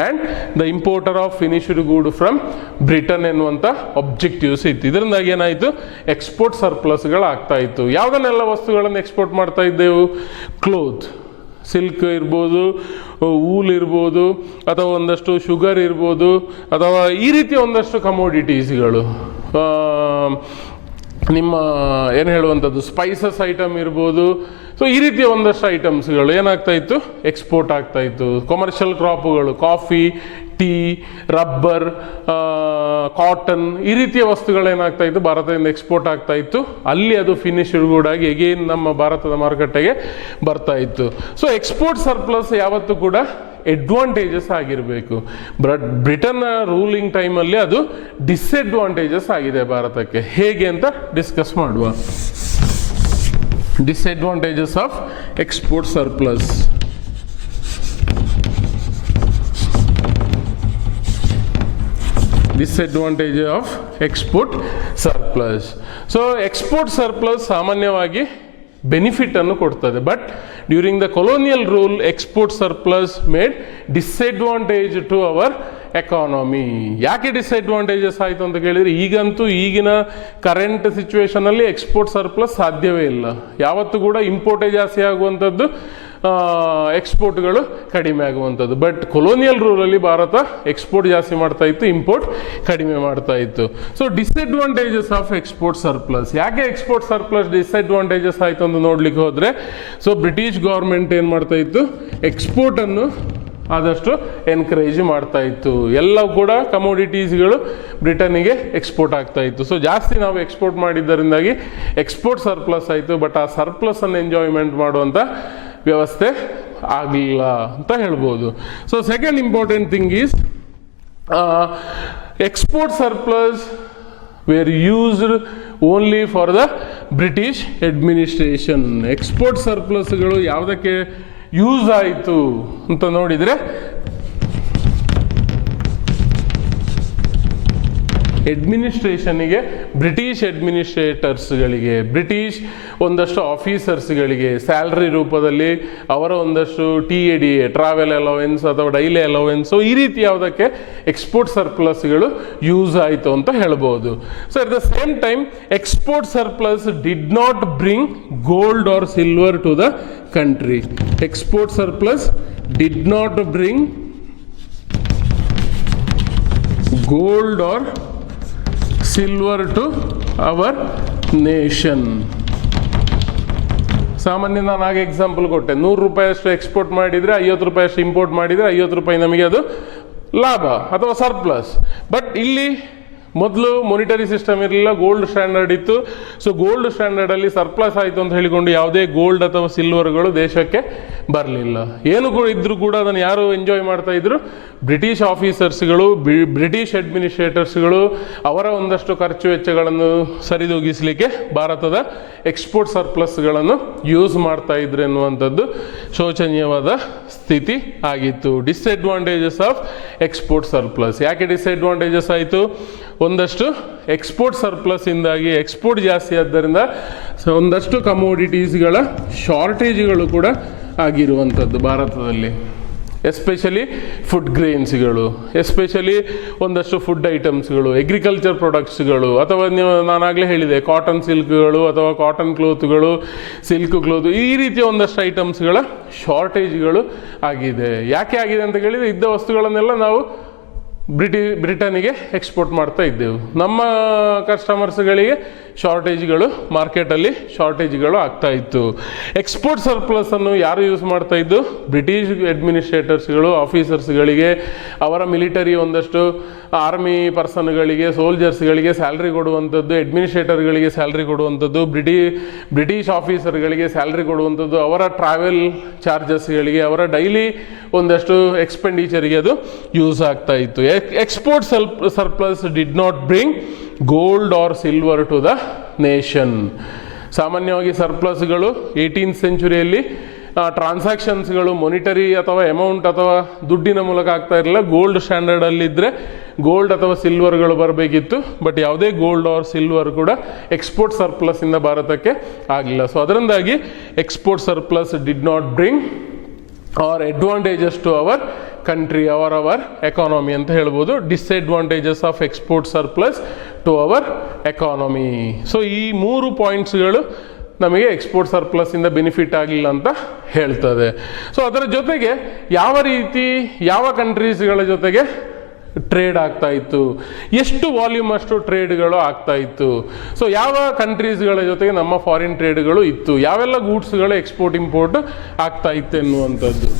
and the importer of finished good from Britain ಎನ್ನುವಂಥ ಒಬ್ಜೆಕ್ಟಿವ್ಸ್ ಇತ್ತು. ಇದರಿಂದಾಗಿ ಏನಾಯಿತು, ಎಕ್ಸ್ಪೋರ್ಟ್ ಸರ್ಪ್ಲಸ್ಗಳಾಗ್ತಾ ಇತ್ತು. ಯಾವುದನ್ನೆಲ್ಲ ವಸ್ತುಗಳನ್ನು ಎಕ್ಸ್ಪೋರ್ಟ್ ಮಾಡ್ತಾ ಇದ್ದೆವು? ಕ್ಲೋತ್, ಸಿಲ್ಕ್ ಇರ್ಬೋದು, ವೂಲ್ ಇರ್ಬೋದು, ಅಥವಾ ಒಂದಷ್ಟು ಶುಗರ್ ಇರ್ಬೋದು, ಅಥವಾ ಈ ರೀತಿಯ ಒಂದಷ್ಟು ಕಮೋಡಿಟೀಸ್ಗಳು, ನಿಮ್ಮ ಏನು ಹೇಳುವಂಥದ್ದು ಸ್ಪೈಸಸ್ ಐಟಮ್ ಇರ್ಬೋದು. ಸೊ ಈ ರೀತಿಯ ಒಂದಷ್ಟು ಐಟಮ್ಸ್ಗಳು ಏನಾಗ್ತಾ ಇತ್ತು, ಎಕ್ಸ್ಪೋರ್ಟ್ ಆಗ್ತಾ ಇತ್ತು. ಕಮರ್ಷಿಯಲ್ ಕ್ರಾಪ್ಗಳು, ಕಾಫಿ, ಟೀ, ರಬ್ಬರ್, ಕಾಟನ್, ಈ ರೀತಿಯ ವಸ್ತುಗಳೇನಾಗ್ತಾ ಇತ್ತು ಭಾರತದಿಂದ ಎಕ್ಸ್ಪೋರ್ಟ್ ಆಗ್ತಾ ಇತ್ತು. ಅಲ್ಲಿ ಅದು ಫಿನಿಶ್ಡ್ ಗೂಡ್ ಆಗಿ ಎಗೇನ್ ನಮ್ಮ ಭಾರತದ ಮಾರುಕಟ್ಟೆಗೆ ಬರ್ತಾ ಇತ್ತು. ಸೊ ಎಕ್ಸ್ಪೋರ್ಟ್ ಸರ್ಪ್ಲಸ್ ಯಾವತ್ತೂ ಕೂಡ ಅಡ್ವಾಂಟೇಜಸ್ ಆಗಿರಬೇಕು. ಬ್ರಿಟನ್ನ ರೂಲಿಂಗ್ ಟೈಮಲ್ಲಿ ಅದು ಡಿಸ್ಅಡ್ವಾಂಟೇಜಸ್ ಆಗಿದೆ ಭಾರತಕ್ಕೆ. ಹೇಗೆ ಅಂತ ಡಿಸ್ಕಸ್ ಮಾಡುವ. Disadvantages of export surplus. Disadvantage of export surplus. So export surplus ಸಾಮಾನ್ಯವಾಗಿ ಬೆನಿಫಿಟ್ ಅನ್ನು ಕೊಡ್ತದೆ. But during the colonial rule export surplus made disadvantage to our economy. ಯಾಕೆ ಡಿಸ್ಅಡ್ವಾಂಟೇಜಸ್ ಆಯಿತು ಅಂತ ಕೇಳಿದರೆ, ಈಗಂತೂ ಈಗಿನ ಕರೆಂಟ್ ಸಿಚುವೇಶನಲ್ಲಿ ಎಕ್ಸ್ಪೋರ್ಟ್ ಸರ್ಪ್ಲಸ್ ಸಾಧ್ಯವೇ ಇಲ್ಲ. ಯಾವತ್ತೂ ಕೂಡ ಇಂಪೋರ್ಟೇ ಜಾಸ್ತಿ ಆಗುವಂಥದ್ದು, ಎಕ್ಸ್ಪೋರ್ಟ್ಗಳು ಕಡಿಮೆ ಆಗುವಂಥದ್ದು. ಬಟ್ ಕೊಲೋನಿಯಲ್ ರೂಲಲ್ಲಿ ಭಾರತ ಎಕ್ಸ್ಪೋರ್ಟ್ ಜಾಸ್ತಿ ಮಾಡ್ತಾ ಇತ್ತು, ಇಂಪೋರ್ಟ್ ಕಡಿಮೆ ಮಾಡ್ತಾ ಇತ್ತು. So disadvantages of export surplus. ಯಾಕೆ ಎಕ್ಸ್ಪೋರ್ಟ್ ಸರ್ಪ್ಲಸ್ ಡಿಸ್ಅಡ್ವಾಂಟೇಜಸ್ ಆಯಿತು ಅಂತ ನೋಡ್ಲಿಕ್ಕೆ ಹೋದರೆ, ಸೊ ಬ್ರಿಟಿಷ್ ಗೌರ್ಮೆಂಟ್ ಏನು ಮಾಡ್ತಾ ಇತ್ತು, ಎಕ್ಸ್ಪೋರ್ಟನ್ನು ಆದಷ್ಟು ಎನ್ಕರೇಜ್ ಮಾಡ್ತಾ ಇತ್ತು. ಎಲ್ಲವೂ ಕೂಡ ಕಮೋಡಿಟೀಸ್ಗಳು ಬ್ರಿಟನ್ನಿಗೆ ಎಕ್ಸ್ಪೋರ್ಟ್ ಆಗ್ತಾ ಇತ್ತು. ಸೊ ಜಾಸ್ತಿ ನಾವು ಎಕ್ಸ್ಪೋರ್ಟ್ ಮಾಡಿದ್ದರಿಂದಾಗಿ ಎಕ್ಸ್ಪೋರ್ಟ್ ಸರ್ಪ್ಲಸ್ ಆಯಿತು. ಬಟ್ ಆ ಸರ್ಪ್ಲಸನ್ನು ಎಂಜಾಯ್ಮೆಂಟ್ ಮಾಡುವಂಥ ವ್ಯವಸ್ಥೆ ಆಗಲಿಲ್ಲ ಅಂತ ಹೇಳ್ಬೋದು. So second important thing is export surplus were used only for the British administration. Export ಸರ್ಪ್ಲಸ್ಗಳು ಯಾವುದಕ್ಕೆ ಯೂಸ್ ಆಯಿತು ಅಂತ ನೋಡಿದರೆ, ಅಡ್ಮಿನಿಸ್ಟ್ರೇಷನ್ನಿಗೆ, ಬ್ರಿಟಿಷ್ ಅಡ್ಮಿನಿಸ್ಟ್ರೇಟರ್ಸ್ಗಳಿಗೆ, ಬ್ರಿಟಿಷ್ ಒಂದಷ್ಟು ಆಫೀಸರ್ಸ್ಗಳಿಗೆ ಸ್ಯಾಲ್ರಿ ರೂಪದಲ್ಲಿ ಅವರ ಒಂದಷ್ಟು TADA ಟ್ರಾವೆಲ್ ಅಲವೆನ್ಸ್ ಅಥವಾ ಡೈಲಿ ಅಲವೆನ್ಸು, ಈ ರೀತಿ ಯಾವುದಕ್ಕೆ ಎಕ್ಸ್ಪೋರ್ಟ್ ಸರ್ಪ್ಲಸ್ಗಳು ಯೂಸ್ ಆಯಿತು ಅಂತ ಹೇಳ್ಬೋದು. So at the same time export surplus did not bring gold or silver to the country. Export surplus did not bring gold or silver to our nation. ಸಾಮಾನ್ಯ ನಾನು ಆಗ ಎಕ್ಸಾಂಪಲ್ ಕೊಟ್ಟೆ, 100 ರೂಪಾಯಿಯಷ್ಟು ಎಕ್ಸ್ಪೋರ್ಟ್ ಮಾಡಿದರೆ 50 ರೂಪಾಯಿಯಷ್ಟು ಇಂಪೋರ್ಟ್ ಮಾಡಿದರೆ 50 ರೂಪಾಯಿ ನಮಗೆ ಅದು ಲಾಭ ಅಥವಾ ಸರ್ಪ್ಲಸ್. ಬಟ್ ಇಲ್ಲಿ ಮೊದಲು ಮೊನಿಟರಿ ಸಿಸ್ಟಮ್ ಇರಲಿಲ್ಲ, ಗೋಲ್ಡ್ ಸ್ಟ್ಯಾಂಡರ್ಡ್ ಇತ್ತು. ಸೊ ಗೋಲ್ಡ್ ಸ್ಟ್ಯಾಂಡರ್ಡಲ್ಲಿ ಸರ್ಪ್ಲಸ್ ಆಯಿತು ಅಂತ ಹೇಳಿಕೊಂಡು ಯಾವುದೇ ಗೋಲ್ಡ್ ಅಥವಾ ಸಿಲ್ವರ್ಗಳು ದೇಶಕ್ಕೆ ಬರಲಿಲ್ಲ. ಏನು ಇದ್ರೂ ಕೂಡ ಅದನ್ನು ಯಾರು ಎಂಜಾಯ್ ಮಾಡ್ತಾ ಇದ್ರು? ಬ್ರಿಟಿಷ್ ಆಫೀಸರ್ಸ್ಗಳು, ಬ್ರಿಟಿಷ್ ಅಡ್ಮಿನಿಸ್ಟ್ರೇಟರ್ಸ್ಗಳು ಅವರ ಒಂದಷ್ಟು ಖರ್ಚು ವೆಚ್ಚಗಳನ್ನು ಸರಿದೂಗಿಸಲಿಕ್ಕೆ ಭಾರತದ ಎಕ್ಸ್ಪೋರ್ಟ್ ಸರ್ಪ್ಲಸ್ಗಳನ್ನು ಯೂಸ್ ಮಾಡ್ತಾ ಇದ್ರು ಎನ್ನುವಂಥದ್ದು ಶೋಚನೀಯವಾದ ಸ್ಥಿತಿ ಆಗಿತ್ತು. Disadvantages of export surplus. ಯಾಕೆ ಡಿಸ್ಅಡ್ವಾಂಟೇಜಸ್ ಆಯಿತು? ಒಂದಷ್ಟು ಎಕ್ಸ್ಪೋರ್ಟ್ ಸರ್ಪ್ಲಸ್ ಇಂದಾಗಿ ಎಕ್ಸ್ಪೋರ್ಟ್ ಜಾಸ್ತಿ ಆದ್ದರಿಂದ ಒಂದಷ್ಟು ಕಮೋಡಿಟೀಸ್ಗಳ ಶಾರ್ಟೇಜ್ಗಳು ಕೂಡ ಆಗಿರುವಂಥದ್ದು ಭಾರತದಲ್ಲಿ. ಎಸ್ಪೆಷಲಿ ಫುಡ್ ಗ್ರೇನ್ಸ್ಗಳು, ಎಸ್ಪೆಷಲಿ ಒಂದಷ್ಟು ಫುಡ್ ಐಟಮ್ಸ್ಗಳು, ಅಗ್ರಿಕಲ್ಚರ್ ಪ್ರಾಡಕ್ಟ್ಸ್ಗಳು, ಅಥವಾ ನಾನಾಗಲೇ ಹೇಳಿದೆ ಕಾಟನ್ ಸಿಲ್ಕ್ಗಳು ಅಥವಾ ಕಾಟನ್ ಕ್ಲೋತ್ಗಳು, ಸಿಲ್ಕ್ ಕ್ಲೋತ್, ಈ ರೀತಿಯ ಒಂದಷ್ಟು ಐಟಮ್ಸ್ಗಳ ಶಾರ್ಟೇಜ್ಗಳು ಆಗಿದೆ. ಯಾಕೆ ಆಗಿದೆ ಅಂತ ಕೇಳಿದರೆ ಇದ್ದ ವಸ್ತುಗಳನ್ನೆಲ್ಲ ನಾವು ಬ್ರಿಟನ್ನಿಗೆ ಎಕ್ಸ್ಪೋರ್ಟ್ ಮಾಡ್ತಾ ಇದ್ದೆವು. ನಮ್ಮ ಕಸ್ಟಮರ್ಸ್ಗಳಿಗೆ ಶಾರ್ಟೇಜ್ಗಳು, ಮಾರ್ಕೆಟಲ್ಲಿ ಶಾರ್ಟೇಜ್ಗಳು ಆಗ್ತಾ ಇತ್ತು. ಎಕ್ಸ್ಪೋರ್ಟ್ ಸರ್ಪ್ಲಸನ್ನು ಯಾರು ಯೂಸ್ ಮಾಡ್ತಾ ಇದ್ದು? ಬ್ರಿಟಿಷ್ ಅಡ್ಮಿನಿಸ್ಟ್ರೇಟರ್ಸ್ಗಳು, ಆಫೀಸರ್ಸ್ಗಳಿಗೆ, ಅವರ ಮಿಲಿಟರಿ ಒಂದಷ್ಟು ಆರ್ಮಿ ಪರ್ಸನ್ಗಳಿಗೆ, ಸೋಲ್ಜರ್ಸ್ಗಳಿಗೆ ಸ್ಯಾಲ್ರಿ ಕೊಡುವಂಥದ್ದು, ಅಡ್ಮಿನಿಸ್ಟ್ರೇಟರ್ಗಳಿಗೆ ಸ್ಯಾಲ್ರಿ ಕೊಡುವಂಥದ್ದು, ಬ್ರಿಟಿಷ್ ಆಫೀಸರ್ಗಳಿಗೆ ಸ್ಯಾಲ್ರಿ ಕೊಡುವಂಥದ್ದು, ಅವರ ಟ್ರಾವೆಲ್ ಚಾರ್ಜಸ್ಗಳಿಗೆ, ಅವರ ಡೈಲಿ ಒಂದಷ್ಟು ಎಕ್ಸ್ಪೆಂಡಿಚರ್ಗೆ ಅದು ಯೂಸ್ ಆಗ್ತಾ ಇತ್ತು. Export surplus did not bring gold or silver to the nation. ಸಾಮಾನ್ಯವಾಗಿ ಸರ್ಪ್ಲಸ್ಗಳು 18th ಸೆಂಚುರಿಯಲ್ಲಿ ಟ್ರಾನ್ಸಾಕ್ಷನ್ಸ್ಗಳು ಮೊನಿಟರಿ ಅಥವಾ ಅಮೌಂಟ್ ಅಥವಾ ದುಡ್ಡಿನ ಮೂಲಕ ಆಗ್ತಾ ಇರಲಿಲ್ಲ. ಗೋಲ್ಡ್ ಸ್ಟ್ಯಾಂಡರ್ಡಲ್ಲಿದ್ದರೆ ಗೋಲ್ಡ್ ಅಥವಾ ಸಿಲ್ವರ್ಗಳು ಬರಬೇಕಿತ್ತು. ಬಟ್ ಯಾವುದೇ ಗೋಲ್ಡ್ ಆರ್ ಸಿಲ್ವರ್ ಕೂಡ ಎಕ್ಸ್ಪೋರ್ಟ್ ಸರ್ಪ್ಲಸ್ಸಿಂದ ಭಾರತಕ್ಕೆ ಆಗಲಿಲ್ಲ. ಸೊ ಅದರಿಂದಾಗಿ export surplus did not bring or advantages to our country, our economy ಅಂತ ಹೇಳ್ಬೋದು. Disadvantages of export surplus to our economy. So ಈ 3 ಪಾಯಿಂಟ್ಸ್ಗಳು ನಮಗೆ ಎಕ್ಸ್ಪೋರ್ಟ್ ಸರ್ಪ್ಲಸ್ಸಿಂದ ಬೆನಿಫಿಟ್ ಆಗಲಿಲ್ಲ ಅಂತ ಹೇಳ್ತದೆ. ಸೊ ಅದರ ಜೊತೆಗೆ ಯಾವ ಕಂಟ್ರೀಸ್ಗಳ ಜೊತೆಗೆ ಟ್ರೇಡ್ ಆಗ್ತಾ ಇತ್ತು, ಎಷ್ಟು ವಾಲ್ಯೂಮ್ ಅಷ್ಟು ಟ್ರೇಡ್ಗಳು ಆಗ್ತಾ ಇತ್ತು. ಸೊ ಯಾವ ಕಂಟ್ರೀಸ್ಗಳ ಜೊತೆಗೆ ನಮ್ಮ ಫಾರಿನ್ ಟ್ರೇಡ್ಗಳು ಇತ್ತು, ಯಾವೆಲ್ಲ ಗೂಡ್ಸ್ಗಳು ಎಕ್ಸ್ಪೋರ್ಟ್ ಇಂಪೋರ್ಟ್ ಆಗ್ತಾ ಇತ್ತು ಎನ್ನುವಂಥದ್ದು.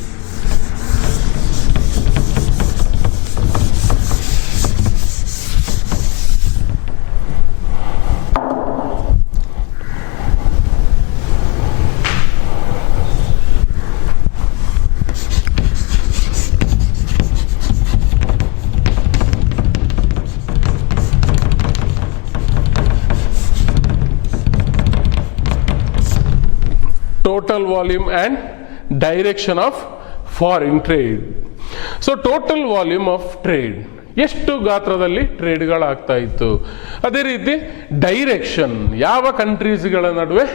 Total volume and direction of foreign trade. So total volume of trade, ಎಷ್ಟು ಗಾತ್ರದಲ್ಲಿ ಟ್ರೇಡ್ಗಳಾಗ್ತಾ ಇತ್ತು. ಅದೇ ರೀತಿ ಡೈರೆಕ್ಷನ್, ಯಾವ ಕಂಟ್ರೀಸ್ಗಳ ನಡುವೆ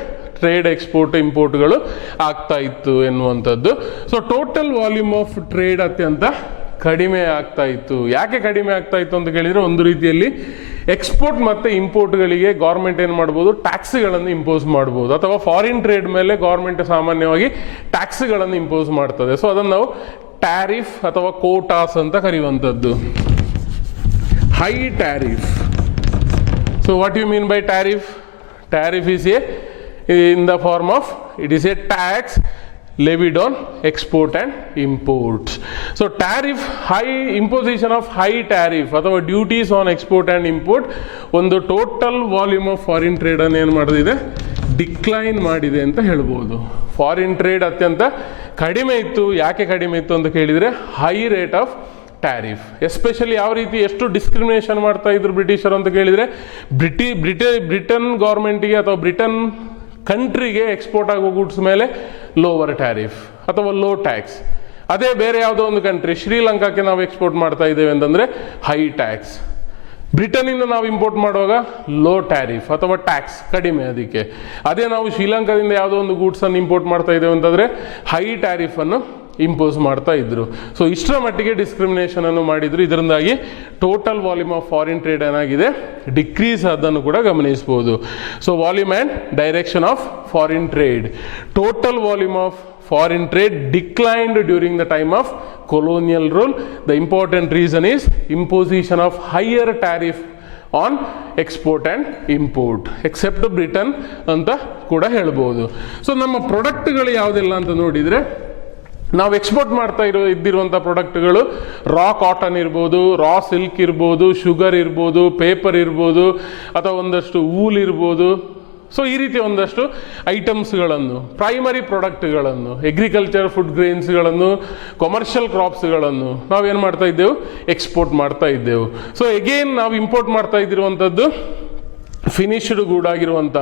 ಟ್ರೇಡ್ ಎಕ್ಸ್ಪೋರ್ಟ್ ಇಂಪೋರ್ಟ್ಗಳು ಆಗ್ತಾ ಇತ್ತು ಎನ್ನುವಂಥದ್ದು. So total volume of trade ಅತ್ಯಂತ ಕಡಿಮೆ ಆಗ್ತಾ ಇತ್ತು. ಯಾಕೆ ಕಡಿಮೆ ಆಗ್ತಾ ಇತ್ತು ಅಂತ ಕೇಳಿದರೆ, ಒಂದು ರೀತಿಯಲ್ಲಿ ಎಕ್ಸ್ಪೋರ್ಟ್ ಮತ್ತು ಇಂಪೋರ್ಟ್ಗಳಿಗೆ ಗೌರ್ಮೆಂಟ್ ಏನು ಮಾಡ್ಬೋದು, ಟ್ಯಾಕ್ಸ್ಗಳನ್ನು ಇಂಪೋಸ್ ಮಾಡ್ಬೋದು, ಅಥವಾ ಫಾರಿನ್ ಟ್ರೇಡ್ ಮೇಲೆ ಗೌರ್ಮೆಂಟ್ ಸಾಮಾನ್ಯವಾಗಿ ಟ್ಯಾಕ್ಸ್ಗಳನ್ನು ಇಂಪೋಸ್ ಮಾಡ್ತದೆ. ಸೊ ಅದನ್ನು ನಾವು ಟ್ಯಾರಿಫ್ ಅಥವಾ ಕೋಟಾಸ್ ಅಂತ ಕರೆಯುವಂಥದ್ದು. High tariff. So what you mean by tariff? Tariff is in the form of, it is a tax levied on export and imports. So tariff, high imposition of high tariff ಅಥವಾ duties on export and import ಒಂದು total volume of foreign ಟ್ರೇಡನ್ನು ಏನು ಮಾಡಿದೆ, decline ಮಾಡಿದೆ ಅಂತ ಹೇಳ್ಬೋದು. Foreign trade ಅತ್ಯಂತ ಕಡಿಮೆ ಇತ್ತು. ಯಾಕೆ ಕಡಿಮೆ ಇತ್ತು ಅಂತ ಕೇಳಿದರೆ, high rate of tariff. Especially ಯಾವ ರೀತಿ ಎಷ್ಟು ಡಿಸ್ಕ್ರಿಮಿನೇಷನ್ ಮಾಡ್ತಾ ಇದ್ರು ಬ್ರಿಟಿಷರು ಅಂತ ಕೇಳಿದರೆ, ಬ್ರಿಟನ್ ಗೌರ್ಮೆಂಟಿಗೆ ಅಥವಾ ಬ್ರಿಟನ್ ಕಂಟ್ರಿಗೆ ಎಕ್ಸ್ಪೋರ್ಟ್ ಆಗೋ ಗೂಡ್ಸ್ ಮೇಲೆ ಲೋವರ್ ಟ್ಯಾರಿಫ್ ಅಥವಾ ಲೋ ಟ್ಯಾಕ್ಸ್. ಅದೇ ಬೇರೆ ಯಾವುದೋ ಒಂದು ಕಂಟ್ರಿ, ಶ್ರೀಲಂಕಾಕ್ಕೆ ನಾವು ಎಕ್ಸ್ಪೋರ್ಟ್ ಮಾಡ್ತಾ ಇದ್ದೇವೆ ಅಂತಂದರೆ ಹೈ ಟ್ಯಾಕ್ಸ್. ಬ್ರಿಟನ್ನಿಂದ ನಾವು ಇಂಪೋರ್ಟ್ ಮಾಡುವಾಗ ಲೋ ಟ್ಯಾರಿಫ್ ಅಥವಾ ಟ್ಯಾಕ್ಸ್ ಕಡಿಮೆ ಅದಕ್ಕೆ. ಅದೇ ನಾವು ಶ್ರೀಲಂಕಾದಿಂದ ಯಾವುದೋ ಒಂದು ಗೂಡ್ಸನ್ನು ಇಂಪೋರ್ಟ್ ಮಾಡ್ತಾ ಇದ್ದೇವೆ ಅಂತಂದರೆ ಹೈ ಟ್ಯಾರಿಫನ್ನು ಇಂಪೋಸ್ ಮಾಡ್ತಾ ಇದ್ರು. ಸೊ ಇಷ್ಟರ ಮಟ್ಟಿಗೆ ಡಿಸ್ಕ್ರಿಮಿನೇಷನ್ ಅನ್ನು ಮಾಡಿದ್ರು. ಇದರಿಂದಾಗಿ total volume of foreign trade ಏನಾಗಿದೆ, ಡಿಕ್ರೀಸ್ ಅದನ್ನು ಕೂಡ ಗಮನಿಸಬಹುದು. So volume and direction of foreign trade. Total volume of foreign trade declined during the time of colonial rule. The important reason is imposition of higher tariff on export and import except Britain ಅಂತ ಕೂಡ ಹೇಳ್ಬೋದು. So ನಮ್ಮ ಪ್ರಾಡಕ್ಟ್ಗಳು ಯಾವುದೆಲ್ಲ ಅಂತ ನೋಡಿದರೆ, ನಾವು export ಮಾಡ್ತಾ ಇದ್ದಿರುವಂಥ ಪ್ರಾಡಕ್ಟ್ಗಳು ರಾ cotton ಇರ್ಬೋದು, ರಾ ಸಿಲ್ಕ್ ಇರ್ಬೋದು, ಶುಗರ್ ಇರ್ಬೋದು, ಪೇಪರ್ ಇರ್ಬೋದು, ಅಥವಾ ಒಂದಷ್ಟು ವೂಲ್ ಇರ್ಬೋದು. ಸೊ ಈ ರೀತಿ ಒಂದಷ್ಟು ಐಟಮ್ಸ್ಗಳನ್ನು, ಪ್ರೈಮರಿ ಪ್ರಾಡಕ್ಟ್ಗಳನ್ನು, ಅಗ್ರಿಕಲ್ಚರ್ ಫುಡ್ ಗ್ರೇನ್ಸ್ಗಳನ್ನು, ಕಮರ್ಷಿಯಲ್ ಕ್ರಾಪ್ಸ್ಗಳನ್ನು ನಾವೇನು ಮಾಡ್ತಾ ಇದ್ದೆವು, ಎಕ್ಸ್ಪೋರ್ಟ್ ಮಾಡ್ತಾ ಇದ್ದೆವು. ಸೊ ಎಗೇನ್ ನಾವು ಇಂಪೋರ್ಟ್ ಮಾಡ್ತಾ ಇದ್ದಿರುವಂಥದ್ದು ಫಿನಿಶ್ಡ್ ಗೂಡ್ ಆಗಿರುವಂಥ,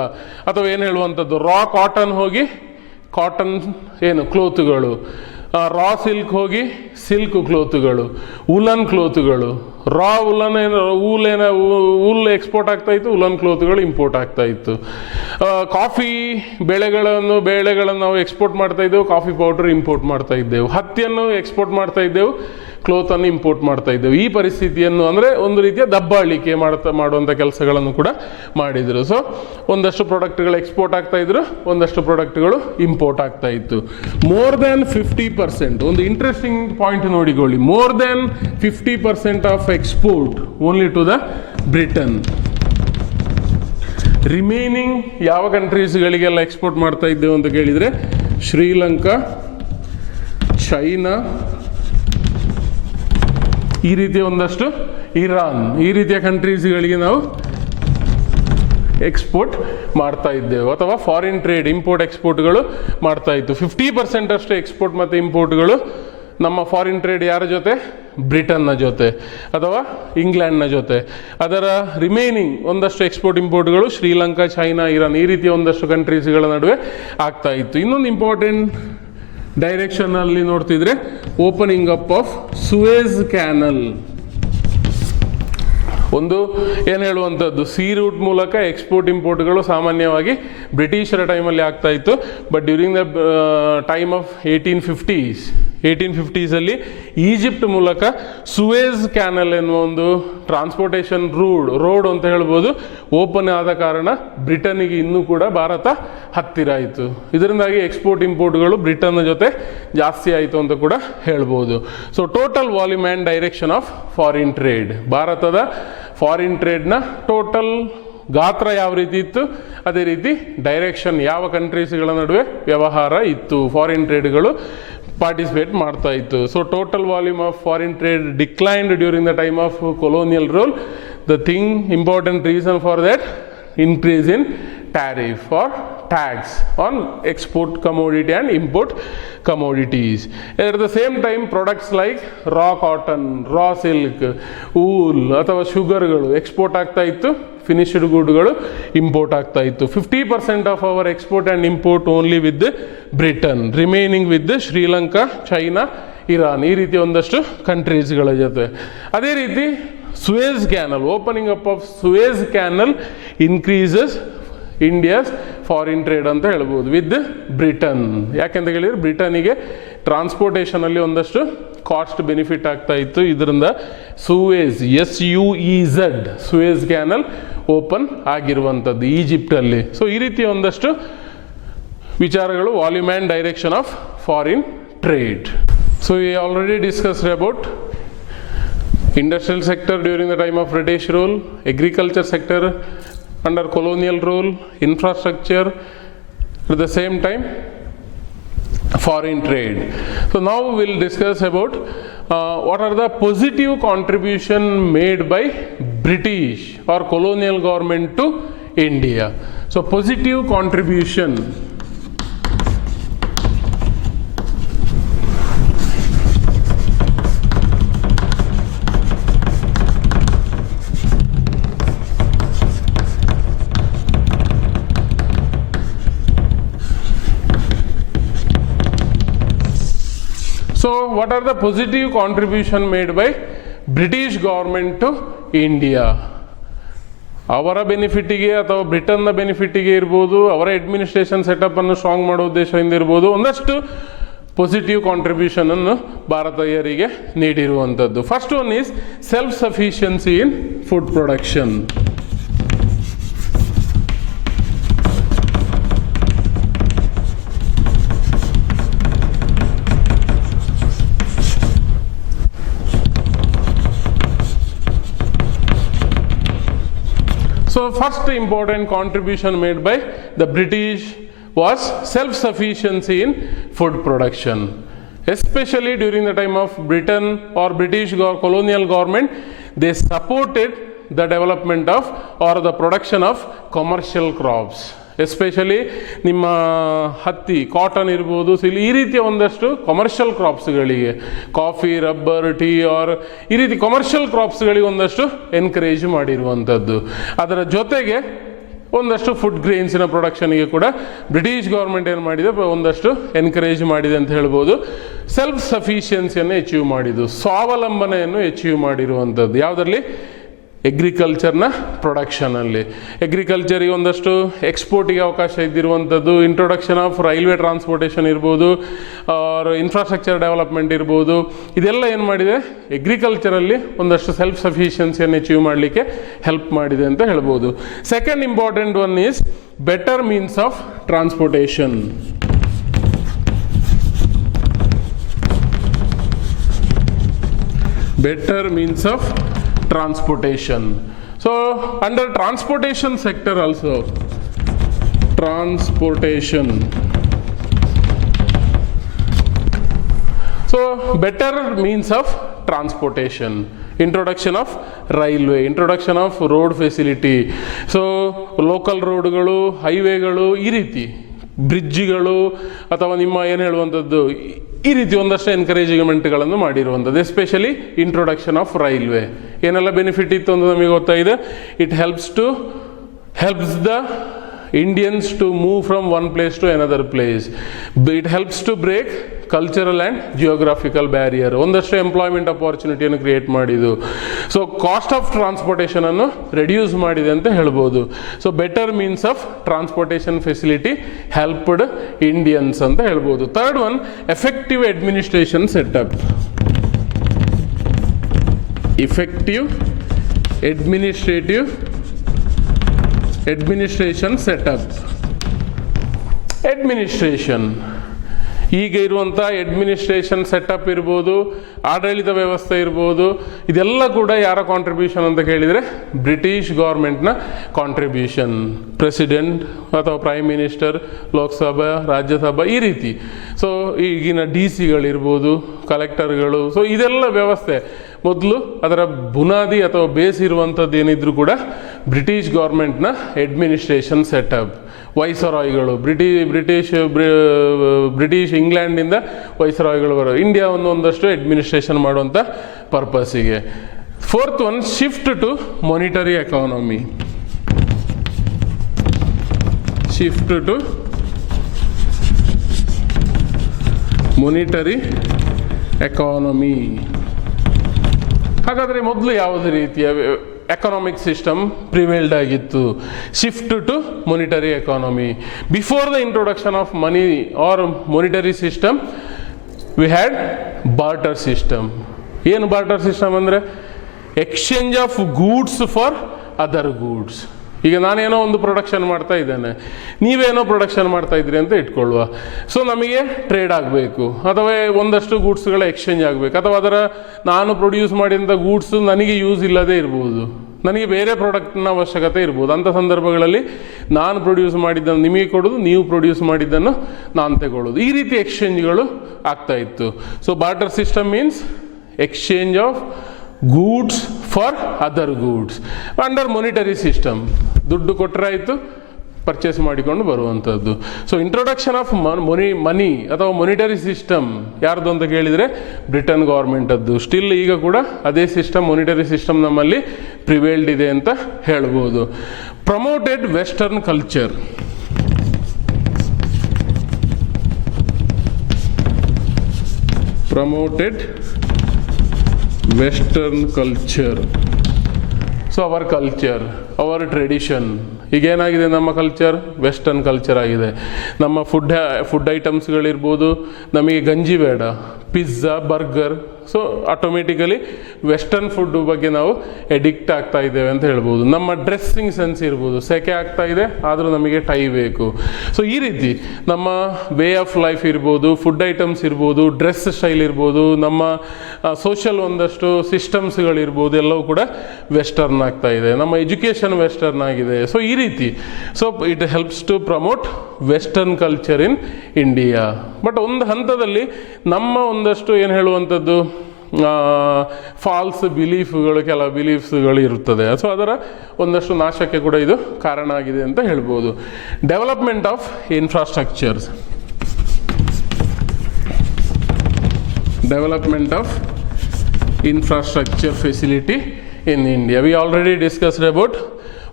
ಅಥವಾ ಏನು ಹೇಳುವಂಥದ್ದು, ರಾ ಕಾಟನ್ ಹೋಗಿ ಕಾಟನ್ ಏನು ಕ್ಲೋತ್ಗಳು, ರಾ ಸಿಲ್ಕ್ ಹೋಗಿ ಸಿಲ್ಕ್ ಕ್ಲೋತ್ಗಳು, ಉಲನ್ ಕ್ಲೋತ್ಗಳು, ರಾ ಉಲನ್ ವೂಲ್ ಎಕ್ಸ್ಪೋರ್ಟ್ ಆಗ್ತಾ ಇತ್ತು, ಉಲನ್ ಕ್ಲೋತ್ಗಳು ಇಂಪೋರ್ಟ್ ಆಗ್ತಾ ಇತ್ತು. ಕಾಫಿ ಬೆಳೆಗಳನ್ನು ನಾವು ಎಕ್ಸ್ಪೋರ್ಟ್ ಮಾಡ್ತಾ ಇದ್ದೆವು, ಕಾಫಿ ಪೌಡರ್ ಇಂಪೋರ್ಟ್ ಮಾಡ್ತಾ ಇದ್ದೆವು. ಹತ್ತಿಯನ್ನು ಎಕ್ಸ್ಪೋರ್ಟ್ ಮಾಡ್ತಾ ಇದ್ದೆವು, ಕ್ಲೋತನ್ನು ಇಂಪೋರ್ಟ್ ಮಾಡ್ತಾ ಇದ್ದೆವು. ಈ ಪರಿಸ್ಥಿತಿಯನ್ನು ಅಂದರೆ ಒಂದು ರೀತಿಯ ದಬ್ಬಾಳಿಕೆ ಮಾಡುವಂಥ ಕೆಲಸಗಳನ್ನು ಕೂಡ ಮಾಡಿದರು. ಸೊ ಒಂದಷ್ಟು ಪ್ರಾಡಕ್ಟ್ಗಳು ಎಕ್ಸ್ಪೋರ್ಟ್ ಆಗ್ತಾ ಇದ್ರು, ಒಂದಷ್ಟು ಪ್ರಾಡಕ್ಟ್ಗಳು ಇಂಪೋರ್ಟ್ ಆಗ್ತಾ ಇತ್ತು. ಮೋರ್ ದ್ಯಾನ್ 50%, ಒಂದು ಇಂಟ್ರೆಸ್ಟಿಂಗ್ ಪಾಯಿಂಟ್ ನೋಡಿಕೊಳ್ಳಿ, more than 50% of export only to the Britain. Remaining ಯಾವ ಕಂಟ್ರೀಸ್ಗಳಿಗೆಲ್ಲ ಎಕ್ಸ್ಪೋರ್ಟ್ ಮಾಡ್ತಾ ಇದ್ದೇವೆ ಅಂತ ಕೇಳಿದರೆ, ಶ್ರೀಲಂಕಾ, ಚೈನಾ, ಈ ರೀತಿಯ ಒಂದಷ್ಟು ಇರಾನ್, ಈ ರೀತಿಯ ಕಂಟ್ರೀಸ್ಗಳಿಗೆ ನಾವು ಎಕ್ಸ್ಪೋರ್ಟ್ ಮಾಡ್ತಾ ಇದ್ದೇವೆ, ಅಥವಾ ಫಾರಿನ್ ಟ್ರೇಡ್ ಇಂಪೋರ್ಟ್ ಎಕ್ಸ್ಪೋರ್ಟ್ಗಳು ಮಾಡ್ತಾ ಇತ್ತು. 50% ಅಷ್ಟು ಎಕ್ಸ್ಪೋರ್ಟ್ ಮತ್ತು ಇಂಪೋರ್ಟ್ಗಳು ನಮ್ಮ ಫಾರಿನ್ ಟ್ರೇಡ್ ಯಾರ ಜೊತೆ, ಬ್ರಿಟನ್ನ ಜೊತೆ ಅಥವಾ ಇಂಗ್ಲೆಂಡ್ನ ಜೊತೆ. ಅದರ ರಿಮೈನಿಂಗ್ ಒಂದಷ್ಟು ಎಕ್ಸ್ಪೋರ್ಟ್ ಇಂಪೋರ್ಟ್ಗಳು ಶ್ರೀಲಂಕಾ, ಚೈನಾ, ಇರಾನ್, ಈ ರೀತಿಯ ಒಂದಷ್ಟು ಕಂಟ್ರೀಸ್ಗಳ ನಡುವೆ ಆಗ್ತಾ ಇತ್ತು. ಇನ್ನೊಂದು ಇಂಪಾರ್ಟೆಂಟ್ ಡೈರೆಕ್ಷನ್ ಅಲ್ಲಿ ನೋಡ್ತಿದ್ರೆ, opening up of Suez canal. ಒಂದು ಏನು ಹೇಳುವಂಥದ್ದು, ಸಿ ರೂಟ್ ಮೂಲಕ ಎಕ್ಸ್ಪೋರ್ಟ್ ಇಂಪೋರ್ಟ್ಗಳು ಸಾಮಾನ್ಯವಾಗಿ ಬ್ರಿಟಿಷರ ಟೈಮಲ್ಲಿ ಆಗ್ತಾ ಇತ್ತು. But during the time of 1850s Egypt ಮೂಲಕ ಸುಯೆಜ್ ಕ್ಯಾನಲ್ ಎನ್ನುವ ಒಂದು ಟ್ರಾನ್ಸ್ಪೋರ್ಟೇಷನ್ ರೋಡ್ ಅಂತ ಹೇಳ್ಬೋದು ಓಪನ್ ಆದ ಕಾರಣ ಬ್ರಿಟನ್ನಿಗೆ ಇನ್ನೂ ಕೂಡ ಭಾರತ ಹತ್ತಿರ ಆಯಿತು. ಇದರಿಂದಾಗಿ ಎಕ್ಸ್ಪೋರ್ಟ್ ಇಂಪೋರ್ಟ್ಗಳು ಬ್ರಿಟನ್ನ ಜೊತೆ ಜಾಸ್ತಿ ಆಯಿತು ಅಂತ ಕೂಡ ಹೇಳ್ಬೋದು. So total volume and direction of foreign trade, ಭಾರತದ ಫಾರಿನ್ ಟ್ರೇಡ್ನ ಟೋಟಲ್ ಗಾತ್ರ ಯಾವ ರೀತಿ ಇತ್ತು, ಅದೇ ರೀತಿ ಡೈರೆಕ್ಷನ್ ಯಾವ ಕಂಟ್ರೀಸ್ಗಳ ನಡುವೆ ವ್ಯವಹಾರ ಇತ್ತು, ಫಾರಿನ್ ಟ್ರೇಡ್ಗಳು ಪಾರ್ಟಿಸಿಪೇಟ್ ಮಾಡ್ತಾ ಇತ್ತು. So total volume of foreign trade declined during the time of colonial rule. The important reason for that, increase in tariff or tax on export commodity and import commodities. At the same time, products like raw cotton, raw silk, wool ಅಥವಾ ಶುಗರ್ಗಳು export ಆಗ್ತಾ ಇತ್ತು, finished ಗೂಡ್ಗಳು import ಆಗ್ತಾ ಇತ್ತು. 50% of our export and import only with Britain, remaining with Sri Lanka, China, Iran, ಈ ರೀತಿ ಒಂದಷ್ಟು ಕಂಟ್ರೀಸ್ಗಳ ಜೊತೆ. ಅದೇ ರೀತಿ Suez canal, opening up of Suez canal increases India's foreign trade ಅಂತ ಹೇಳ್ಬೋದು ವಿತ್ ಬ್ರಿಟನ್. ಯಾಕೆಂತ ಹೇಳಿದರೆ ಬ್ರಿಟನಿಗೆ ಟ್ರಾನ್ಸ್ಪೋರ್ಟೇಷನಲ್ಲಿ ಒಂದಷ್ಟು ಕಾಸ್ಟ್ ಬೆನಿಫಿಟ್ ಆಗ್ತಾ ಇತ್ತು. ಇದರಿಂದ Suez SUEZ Suez canal open ಆಗಿರುವಂಥದ್ದು ಈಜಿಪ್ಟಲ್ಲಿ. ಸೊ ಈ ರೀತಿಯ ಒಂದಷ್ಟು ವಿಚಾರಗಳು volume and direction of foreign trade. So we already discussed about industrial sector during the time of British rule, agriculture sector under colonial rule, infrastructure, at the same time foreign trade. So now we will discuss about what are the positive contribution made by British or colonial government to India. So positive contribution. So what are the positive contribution made by British government to India? ಅವರ ಬೆನಿಫಿಟಿಗೆ ಅಥವಾ ಬ್ರಿಟನ್ನ ಬೆನಿಫಿಟಿಗೆ ಇರ್ಬೋದು, ಅವರ administration setup ಅನ್ನು strong ಮಾಡೋ ಉದ್ದೇಶದಿಂದ ಇರ್ಬೋದು, ಒಂದಷ್ಟು ಪಾಸಿಟಿವ್ ಕಾಂಟ್ರಿಬ್ಯೂಷನ್ ಅನ್ನು ಭಾರತೀಯರಿಗೆ ನೀಡಿರುವಂಥದ್ದು. First one is self sufficiency in food production. First important contribution made by the British was self-sufficiency in food production. Especially during the time of Britain or British colonial government, they supported the development of or the production of commercial crops. Especially ನಿಮ್ಮ ಹತ್ತಿ, cotton ಇರ್ಬೋದು, ಈ ರೀತಿಯ ಒಂದಷ್ಟು commercial ಕ್ರಾಪ್ಸ್ಗಳಿಗೆ, coffee, rubber, tea or ಈ ರೀತಿ commercial ಕ್ರಾಪ್ಸ್ಗಳಿಗೆ ಒಂದಷ್ಟು ಎನ್ಕರೇಜ್ ಮಾಡಿರುವಂಥದ್ದು. ಅದರ ಜೊತೆಗೆ ಒಂದಷ್ಟು ಫುಡ್ ಗ್ರೇನ್ಸಿನ ಪ್ರೊಡಕ್ಷನ್ಗೆ ಕೂಡ ಬ್ರಿಟಿಷ್ ಗೌರ್ಮೆಂಟ್ ಏನು ಮಾಡಿದೆ, ಒಂದಷ್ಟು ಎನ್ಕರೇಜ್ ಮಾಡಿದೆ ಅಂತ ಹೇಳ್ಬೋದು. ಸೆಲ್ಫ್ ಸಫಿಷಿಯನ್ಸಿಯನ್ನು ಅಚೀವ್ ಮಾಡಿದ್ದು, ಸ್ವಾವಲಂಬನೆಯನ್ನು ಅಚೀವ್ ಮಾಡಿರುವಂಥದ್ದು. ಯಾವುದರಲ್ಲಿ? ಎಗ್ರಿಕಲ್ಚರ್ನ ಪ್ರೊಡಕ್ಷನಲ್ಲಿ. ಎಗ್ರಿಕಲ್ಚರಿಗೆ ಒಂದಷ್ಟು ಎಕ್ಸ್ಪೋರ್ಟಿಗೆ ಅವಕಾಶ ಇದ್ದಿರುವಂಥದ್ದು. ಇಂಟ್ರೊಡಕ್ಷನ್ ಆಫ್ ರೈಲ್ವೆ ಟ್ರಾನ್ಸ್ಪೋರ್ಟೇಷನ್ ಇರ್ಬೋದು, ಆರ್ ಇನ್ಫ್ರಾಸ್ಟ್ರಕ್ಚರ್ ಡೆವಲಪ್ಮೆಂಟ್ ಇರ್ಬೋದು. ಇದೆಲ್ಲ ಏನು ಮಾಡಿದೆ? ಎಗ್ರಿಕಲ್ಚರಲ್ಲಿ ಒಂದಷ್ಟು ಸೆಲ್ಫ್ ಸಫಿಷಿಯನ್ಸಿಯನ್ನು ಅಚೀವ್ ಮಾಡಲಿಕ್ಕೆ ಹೆಲ್ಪ್ ಮಾಡಿದೆ ಅಂತ ಹೇಳ್ಬೋದು. Second important one is better means of transportation. Better means of transportation. So under transportation sector also, transportation. So better means of transportation. Introduction of railway, introduction of road facility. So local ರೋಡ್ಗಳು, ಹೈವೇಗಳು, ಈ ರೀತಿ ಬ್ರಿಡ್ಜ್ಗಳು ಅಥವಾ ನಿಮ್ಮ ಏನು ಹೇಳುವಂಥದ್ದು, ಈ ರೀತಿ ಒಂದಷ್ಟು ಎನ್ಕರೇಜ್ಮೆಂಟ್ಗಳನ್ನು ಮಾಡಿರುವಂಥದ್ದು. ಎಸ್ಪೆಷಲಿ ಇಂಟ್ರೊಡಕ್ಷನ್ ಆಫ್ ರೈಲ್ವೆ ಏನೆಲ್ಲ ಬೆನಿಫಿಟ್ ಇತ್ತು ಅಂತ ನಮಗೆ ಗೊತ್ತಾಗಿದೆ. It helps the Indians to move from one place to another place. It helps to break cultural and geographical barrier. ಒಂದಷ್ಟು ಎಂಪ್ಲಾಯ್ಮೆಂಟ್ ಅಪಾರ್ಚುನಿಟಿಯನ್ನು ಕ್ರಿಯೇಟ್ ಮಾಡಿದ್ದು. ಸೊ ಕಾಸ್ಟ್ ಆಫ್ ಟ್ರಾನ್ಸ್ಪೋರ್ಟೇಷನನ್ನು ರೆಡ್ಯೂಸ್ ಮಾಡಿದೆ ಅಂತ ಹೇಳ್ಬೋದು. So better means of transportation facility helped Indians ಅಂತ ಹೇಳ್ಬೋದು. Third one, effective administration setup. Effective administration setup. Administration, ಈಗ ಇರುವಂಥ ಅಡ್ಮಿನಿಸ್ಟ್ರೇಷನ್ ಸೆಟಪ್ ಇರ್ಬೋದು, ಆಡಳಿತ ವ್ಯವಸ್ಥೆ ಇರ್ಬೋದು, ಇದೆಲ್ಲ ಕೂಡ ಯಾರ ಕಾಂಟ್ರಿಬ್ಯೂಷನ್ ಅಂತ ಕೇಳಿದರೆ ಬ್ರಿಟಿಷ್ ಗೌರ್ಮೆಂಟ್ನ ಕಾಂಟ್ರಿಬ್ಯೂಷನ್. ಪ್ರೆಸಿಡೆಂಟ್ ಅಥವಾ ಪ್ರೈಮ್ ಮಿನಿಸ್ಟರ್, ಲೋಕಸಭಾ, ರಾಜ್ಯಸಭಾ, ಈ ರೀತಿ. ಸೊ ಈಗಿನ DC-ಗಳಿರ್ಬೋದು, ಕಲೆಕ್ಟರ್ಗಳು, ಸೊ ಇದೆಲ್ಲ ವ್ಯವಸ್ಥೆ ಮೊದಲು ಅದರ ಬುನಾದಿ ಅಥವಾ ಬೇಸ್ ಇರುವಂಥದ್ದು ಏನಿದ್ರು ಕೂಡ ಬ್ರಿಟಿಷ್ ಗೌರ್ಮೆಂಟ್ನ ಅಡ್ಮಿನಿಸ್ಟ್ರೇಷನ್ ಸೆಟಪ್. ವೈಸರಾಯ್ಗಳು, ಬ್ರಿಟಿಷ್ ಇಂಗ್ಲೆಂಡಿಂದ ವೈಸರಾಯ್ಗಳು ಬರೋ ಇಂಡಿಯಾವನ್ನು ಒಂದಷ್ಟು ಅಡ್ಮಿನಿಸ್ಟ್ರೇಷನ್ ಮಾಡುವಂಥ ಪರ್ಪಸ್ಸಿಗೆ. Fourth one, shift to monetary economy. Shift to monetary economy. ಹಾಗಾದರೆ ಮೊದಲು ಯಾವುದೇ ರೀತಿಯ ಎಕನಾಮಿಕ್ ಸಿಸ್ಟಮ್ ಪ್ರಿವೇಲ್ಡ್ ಆಗಿತ್ತು? Shift to monetary economy. Before the introduction of money or monetary system we had barter system. ಏನು ಬಾರ್ಟರ್ ಸಿಸ್ಟಮ್ ಅಂದರೆ exchange of goods for other goods. ಈಗ ನಾನೇನೋ ಒಂದು ಪ್ರೊಡಕ್ಷನ್ ಮಾಡ್ತಾ ಇದ್ದೇನೆ, ನೀವೇನೋ ಪ್ರೊಡಕ್ಷನ್ ಮಾಡ್ತಾ ಇದ್ರಿ ಅಂತ ಇಟ್ಕೊಳ್ಳುವ. ಸೊ ನಮಗೆ ಟ್ರೇಡ್ ಆಗಬೇಕು ಅಥವಾ ಒಂದಷ್ಟು ಗೂಡ್ಸ್ಗಳ ಎಕ್ಸ್ಚೇಂಜ್ ಆಗಬೇಕು, ಅಥವಾ ಅದರ ನಾನು ಪ್ರೊಡ್ಯೂಸ್ ಮಾಡಿದಂಥ ಗೂಡ್ಸು ನನಗೆ ಯೂಸ್ ಇಲ್ಲದೇ ಇರ್ಬೋದು, ನನಗೆ ಬೇರೆ ಪ್ರಾಡಕ್ಟ್ನ ಅವಶ್ಯಕತೆ ಇರ್ಬೋದು. ಅಂಥ ಸಂದರ್ಭಗಳಲ್ಲಿ ನಾನು ಪ್ರೊಡ್ಯೂಸ್ ಮಾಡಿದ್ದನ್ನು ನಿಮಗೆ ಕೊಡೋದು, ನೀವು ಪ್ರೊಡ್ಯೂಸ್ ಮಾಡಿದ್ದನ್ನು ನಾನು ತಗೊಳ್ಳೋದು, ಈ ರೀತಿ ಎಕ್ಸ್ಚೇಂಜ್ಗಳು ಆಗ್ತಾ ಇತ್ತು. So barter system means exchange of goods for other goods. Under monetary system ದುಡ್ಡು ಕೊಟ್ಟರೆ ಆಯಿತು, ಪರ್ಚೇಸ್ ಮಾಡಿಕೊಂಡು ಬರುವಂಥದ್ದು. ಸೊ ಇಂಟ್ರೊಡಕ್ಷನ್ ಆಫ್ ಮನಿ ಅಥವಾ ಮಾನಿಟರಿ ಸಿಸ್ಟಮ್ ಯಾರ್ದು ಅಂತ ಕೇಳಿದರೆ ಬ್ರಿಟನ್ ಗೌರ್ಮೆಂಟದ್ದು. ಸ್ಟಿಲ್ ಈಗ ಕೂಡ ಅದೇ ಸಿಸ್ಟಮ್, ಮಾನಿಟರಿ ಸಿಸ್ಟಮ್ ನಮ್ಮಲ್ಲಿ ಪ್ರಿವೇಲ್ಡ್ ಇದೆ ಅಂತ ಹೇಳ್ಬೋದು. Promoted western culture. Promoted western culture. So ಅವರ್ ಕಲ್ಚರ್, ಅವರ್ ಟ್ರೆಡಿಷನ್. ಈಗೇನಾಗಿದೆ, ನಮ್ಮ ಕಲ್ಚರ್ ವೆಸ್ಟರ್ನ್ ಕಲ್ಚರ್ ಆಗಿದೆ. ನಮ್ಮ ಫುಡ್ ಐಟಮ್ಸ್ಗಳಿರ್ಬೋದು, ನಮಗೆ ಗಂಜಿ ಬೇಡ, pizza, burger. So automatically western food ಬಗ್ಗೆ ನಾವು ಎಡಿಕ್ಟ್ ಆಗ್ತಾ ಇದ್ದೇವೆ ಅಂತ ಹೇಳ್ಬೋದು. ನಮ್ಮ ಡ್ರೆಸ್ಸಿಂಗ್ ಸೆನ್ಸ್ ಇರ್ಬೋದು, ಸೆಕೆ ಆಗ್ತಾ ಇದೆ ಆದರೂ ನಮಗೆ ಟೈ ಬೇಕು. ಸೊ ಈ ರೀತಿ ನಮ್ಮ ವೇ ಆಫ್ ಲೈಫ್ ಇರ್ಬೋದು, ಫುಡ್ ಐಟಮ್ಸ್ ಇರ್ಬೋದು, ಡ್ರೆಸ್ ಸ್ಟೈಲ್ ಇರ್ಬೋದು, ನಮ್ಮ ಸೋಷಲ್ ಒಂದಷ್ಟು ಸಿಸ್ಟಮ್ಸ್ಗಳಿರ್ಬೋದು, ಎಲ್ಲವೂ ಕೂಡ ವೆಸ್ಟರ್ನ್ ಆಗ್ತಾ ಇದೆ. ನಮ್ಮ ಎಜುಕೇಷನ್ ವೆಸ್ಟರ್ನ್ ಆಗಿದೆ. ಸೊ ಈ ರೀತಿ it helps to promote western culture in India. But ಒಂದು ಹಂತದಲ್ಲಿ ನಮ್ಮ ಒಂದಷ್ಟು ಏನು ಹೇಳುವಂಥದ್ದು ಫಾಲ್ಸ್ ಬಿಲೀಫ್ಗಳು, ಕೆಲವು ಬಿಲೀಫ್ಸ್ಗಳು ಇರುತ್ತದೆ. ಸೊ ಅದರ ಒಂದಷ್ಟು ನಾಶಕ್ಕೆ ಕೂಡ ಇದು ಕಾರಣ ಆಗಿದೆ ಅಂತ ಹೇಳ್ಬೋದು. Development of infrastructures, development of infrastructure facility in India. We already discussed about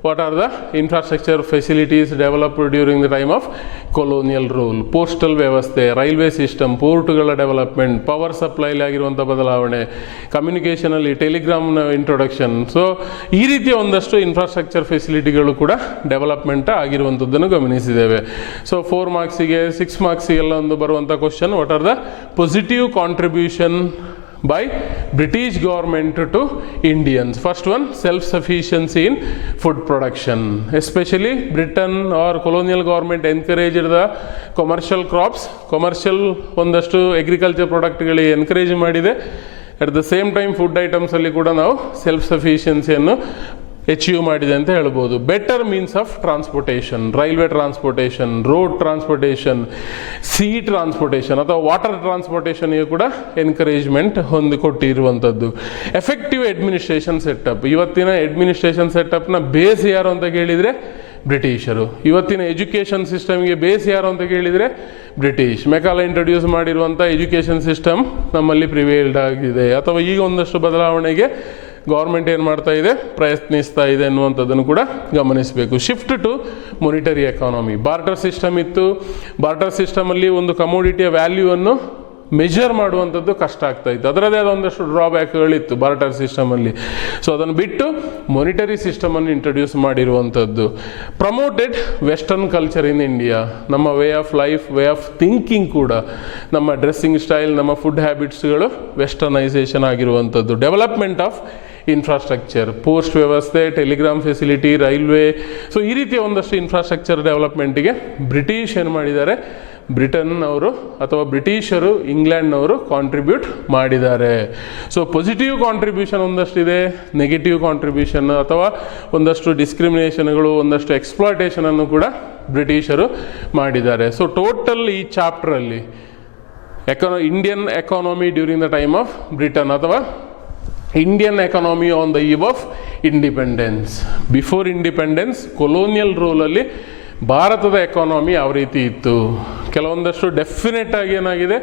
what are the infrastructure facilities developed during the time of colonial rule. Postal ವ್ಯವಸ್ಥೆ, ರೈಲ್ವೆ ಸಿಸ್ಟಮ್, ಪೋರ್ಟ್ಗಳ ಡೆವಲಪ್ಮೆಂಟ್, ಪವರ್ ಸಪ್ಲೈಲಿ ಆಗಿರುವಂಥ ಬದಲಾವಣೆ, ಕಮ್ಯುನಿಕೇಷನಲ್ಲಿ ಟೆಲಿಗ್ರಾಮ್ನ ಇಂಟ್ರೊಡಕ್ಷನ್. ಸೊ ಈ ರೀತಿಯ ಒಂದಷ್ಟು infrastructure ಫೆಸಿಲಿಟಿಗಳು ಕೂಡ development ಆಗಿರುವಂಥದ್ದನ್ನು ಗಮನಿಸಿದ್ದೇವೆ. So 4 ಮಾರ್ಕ್ಸಿಗೆ 6 ಮಾರ್ಕ್ಸಿಗೆಲ್ಲ ಒಂದು ಬರುವಂಥ question, what are the positive contribution by British government to Indians. First one, self-sufficiency in food production. Especially Britain or colonial government encouraged the commercial crops, commercial ಒಂದಷ್ಟು agriculture ಪ್ರಾಡಕ್ಟ್ಗಳಿಗೆ encourage ಮಾಡಿದೆ. At the same time food ಐಟಮ್ಸಲ್ಲಿ ಕೂಡ ನಾವು self ಸಫಿಷಿಯನ್ಸಿಯನ್ನು achieve ಮಾಡಿದೆ ಅಂತ ಹೇಳ್ಬೋದು. Better means of transportation, railway transportation, road transportation, sea transportation ಅಥವಾ ವಾಟರ್ ಟ್ರಾನ್ಸ್ಪೋರ್ಟೇಷನ್ಗೆ ಕೂಡ ಎನ್ಕರೇಜ್ಮೆಂಟ್ ಹೊಂದಿಕೊಟ್ಟಿರುವಂಥದ್ದು. ಎಫೆಕ್ಟಿವ್ ಅಡ್ಮಿನಿಸ್ಟ್ರೇಷನ್ ಸೆಟಪ್, ಇವತ್ತಿನ ಅಡ್ಮಿನಿಸ್ಟ್ರೇಷನ್ ಸೆಟಪ್ನ ಬೇಸ್ ಯಾರು ಅಂತ ಕೇಳಿದರೆ ಬ್ರಿಟಿಷರು. ಇವತ್ತಿನ ಎಜುಕೇಷನ್ ಸಿಸ್ಟಮ್ಗೆ ಬೇಸ್ ಯಾರು ಅಂತ ಕೇಳಿದರೆ ಬ್ರಿಟಿಷ್. ಮೆಕಾಲೆ ಇಂಟ್ರೊಡ್ಯೂಸ್ ಮಾಡಿರುವಂಥ ಎಜುಕೇಷನ್ ಸಿಸ್ಟಮ್ ನಮ್ಮಲ್ಲಿ ಪ್ರಿವೇಲ್ಡ್ ಆಗಿದೆ, ಅಥವಾ ಈಗ ಒಂದಷ್ಟು ಬದಲಾವಣೆಗೆ ಗೌರ್ಮೆಂಟ್ ಏನು ಮಾಡ್ತಾ ಇದೆ, ಪ್ರಯತ್ನಿಸ್ತಾ ಇದೆ ಅನ್ನುವಂಥದ್ದನ್ನು ಕೂಡ ಗಮನಿಸಬೇಕು. Shift to monetary economy. Barter system ಇತ್ತು. ಬಾರ್ಟರ್ ಸಿಸ್ಟಮಲ್ಲಿ ಒಂದು ಕಮೋಡಿಟಿಯ ವ್ಯಾಲ್ಯೂವನ್ನು ಮೆಜರ್ ಮಾಡುವಂಥದ್ದು ಕಷ್ಟ ಆಗ್ತಾ ಇತ್ತು. ಅದರದೇ ಆದ ಒಂದಷ್ಟು ಡ್ರಾಬ್ಯಾಕ್ಗಳಿತ್ತು ಬಾರ್ಟರ್ ಸಿಸ್ಟಮಲ್ಲಿ. ಸೊ ಅದನ್ನು ಬಿಟ್ಟು ಮೊನಿಟರಿ ಸಿಸ್ಟಮನ್ನು ಇಂಟ್ರೊಡ್ಯೂಸ್ ಮಾಡಿರುವಂಥದ್ದು. Promoted western culture in India. ನಮ್ಮ way of life, way of thinking ಕೂಡ, ನಮ್ಮ ಡ್ರೆಸ್ಸಿಂಗ್ ಸ್ಟೈಲ್, ನಮ್ಮ ಫುಡ್ ಹ್ಯಾಬಿಟ್ಸ್ಗಳು ವೆಸ್ಟರ್ನೈಸೇಷನ್ ಆಗಿರುವಂಥದ್ದು. ಡೆವಲಪ್ಮೆಂಟ್ ಆಫ್ ಇನ್ಫ್ರಾಸ್ಟ್ರಕ್ಚರ್, ಪೋಸ್ಟ್ ವ್ಯವಸ್ಥೆ, ಟೆಲಿಗ್ರಾಮ್ ಫೆಸಿಲಿಟಿ, ರೈಲ್ವೆ. ಸೊ ಈ ರೀತಿಯ ಒಂದಷ್ಟು ಇನ್ಫ್ರಾಸ್ಟ್ರಕ್ಚರ್ ಡೆವಲಪ್ಮೆಂಟಿಗೆ ಬ್ರಿಟಿಷ್ ಏನು ಮಾಡಿದ್ದಾರೆ, ಬ್ರಿಟನ್ ಅವರು ಅಥವಾ ಬ್ರಿಟಿಷರು, ಇಂಗ್ಲೆಂಡ್ನವರು ಕಾಂಟ್ರಿಬ್ಯೂಟ್ ಮಾಡಿದ್ದಾರೆ. ಸೊ ಪಾಸಿಟಿವ್ ಕಾಂಟ್ರಿಬ್ಯೂಷನ್ ಒಂದಷ್ಟಿದೆ, ನೆಗೆಟಿವ್ ಕಾಂಟ್ರಿಬ್ಯೂಷನ್ ಅಥವಾ ಒಂದಷ್ಟು ಡಿಸ್ಕ್ರಿಮಿನೇಷನ್ಗಳು, ಒಂದಷ್ಟು ಎಕ್ಸ್ಪ್ಲಾಯ್ಟೇಷನನ್ನು ಕೂಡ ಬ್ರಿಟಿಷರು ಮಾಡಿದ್ದಾರೆ. ಸೊ ಟೋಟಲ್ ಈ ಚಾಪ್ಟ್ರಲ್ಲಿ Indian economy during the time of Britain ಅಥವಾ Indian economy on the eve of independence. Before independence colonial ರೂಲಲ್ಲಿ ಭಾರತದ ಎಕಾನಮಿ ಯಾವ ರೀತಿ ಇತ್ತು, ಕೆಲವೊಂದಷ್ಟು ಡೆಫಿನೆಟ್ ಆಗಿ ಏನಾಗಿದೆ,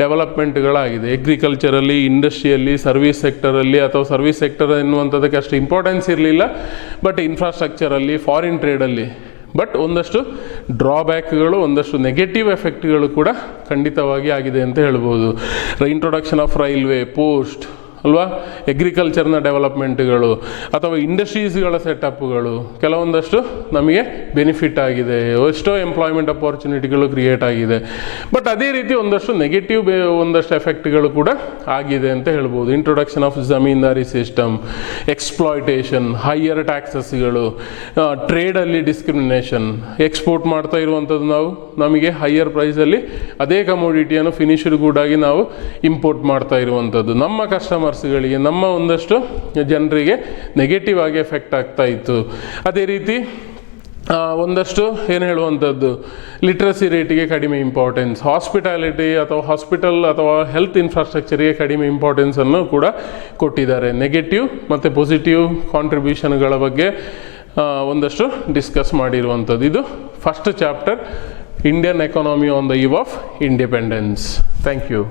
ಡೆವಲಪ್ಮೆಂಟ್ಗಳಾಗಿದೆ. ಅಗ್ರಿಕಲ್ಚರಲ್ಲಿ, ಇಂಡಸ್ಟ್ರಿಯಲ್ಲಿ, ಸರ್ವಿಸ್ ಸೆಕ್ಟರಲ್ಲಿ, ಅಥವಾ ಸರ್ವಿಸ್ ಸೆಕ್ಟರ್ ಎನ್ನುವಂಥದ್ದಕ್ಕೆ ಅಷ್ಟು ಇಂಪಾರ್ಟೆನ್ಸ್ ಇರಲಿಲ್ಲ. ಬಟ್ ಇನ್ಫ್ರಾಸ್ಟ್ರಕ್ಚರಲ್ಲಿ, ಫಾರಿನ್ ಟ್ರೇಡಲ್ಲಿ ಬಟ್ ಒಂದಷ್ಟು ಡ್ರಾಬ್ಯಾಕ್ಗಳು, ಒಂದಷ್ಟು ನೆಗೆಟಿವ್ ಎಫೆಕ್ಟ್ಗಳು ಕೂಡ ಖಂಡಿತವಾಗಿ ಆಗಿದೆ ಅಂತ ಹೇಳ್ಬೋದು. ಇಂಟ್ರೊಡಕ್ಷನ್ ಆಫ್ ರೈಲ್ವೆ, ಪೋಸ್ಟ್ ಅಲ್ವಾ, ಅಗ್ರಿಕಲ್ಚರ್ನ ಡೆವಲಪ್ಮೆಂಟ್ಗಳು ಅಥವಾ ಇಂಡಸ್ಟ್ರೀಸ್ಗಳ ಸೆಟಪ್ಗಳು ಕೆಲವೊಂದಷ್ಟು ನಮಗೆ ಬೆನಿಫಿಟ್ ಆಗಿದೆ, ಎಷ್ಟೋ ಎಂಪ್ಲಾಯ್ಮೆಂಟ್ ಅಪಾರ್ಚುನಿಟಿಗಳು ಕ್ರಿಯೇಟ್ ಆಗಿದೆ. ಬಟ್ ಅದೇ ರೀತಿ ಒಂದಷ್ಟು ನೆಗೆಟಿವ್ ಒಂದಷ್ಟು ಎಫೆಕ್ಟ್ಗಳು ಕೂಡ ಆಗಿದೆ ಅಂತ ಹೇಳ್ಬೋದು. Introduction of zamindari system, exploitation, higher ಟ್ಯಾಕ್ಸಸ್ಗಳು, ಟ್ರೇಡಲ್ಲಿ ಡಿಸ್ಕ್ರಿಮಿನೇಷನ್. ಎಕ್ಸ್ಪೋರ್ಟ್ ಮಾಡ್ತಾ ಇರುವಂಥದ್ದು ನಾವು, ನಮಗೆ ಹೈಯರ್ ಪ್ರೈಸಲ್ಲಿ ಅದೇ ಕಮೋಡಿಟಿಯನ್ನು ಫಿನಿಶ್ಡ್ ಗೂಡ್ ಆಗಿ ನಾವು ಇಂಪೋರ್ಟ್ ಮಾಡ್ತಾ ಇರುವಂಥದ್ದು. ನಮ್ಮ ಕಸ್ಟಮರ್ಸ್ಗಳಿಗೆ, ನಮ್ಮ ಒಂದಷ್ಟು ಜನರಿಗೆ ನೆಗೆಟಿವ್ ಆಗಿ ಎಫೆಕ್ಟ್ ಆಗ್ತಾ ಇತ್ತು. ಅದೇ ರೀತಿ ಒಂದಷ್ಟು ಏನು ಹೇಳುವಂಥದ್ದು, ಲಿಟ್ರಸಿ ರೇಟಿಗೆ ಕಡಿಮೆ ಇಂಪಾರ್ಟೆನ್ಸ್, ಹಾಸ್ಪಿಟಾಲಿಟಿ ಅಥವಾ ಹಾಸ್ಪಿಟಲ್ ಅಥವಾ ಹೆಲ್ತ್ ಇನ್ಫ್ರಾಸ್ಟ್ರಕ್ಚರ್ಗೆ ಕಡಿಮೆ ಇಂಪಾರ್ಟೆನ್ಸನ್ನು ಕೂಡ ಕೊಟ್ಟಿದ್ದಾರೆ. ನೆಗೆಟಿವ್ ಮತ್ತು ಪಾಸಿಟಿವ್ ಕಾಂಟ್ರಿಬ್ಯೂಷನ್ಗಳ ಬಗ್ಗೆ ಒಂದಷ್ಟು ಡಿಸ್ಕಸ್ ಮಾಡಿರುವಂಥದ್ದು. ಇದು first chapter, Indian economy on the eve of independence. Thank you.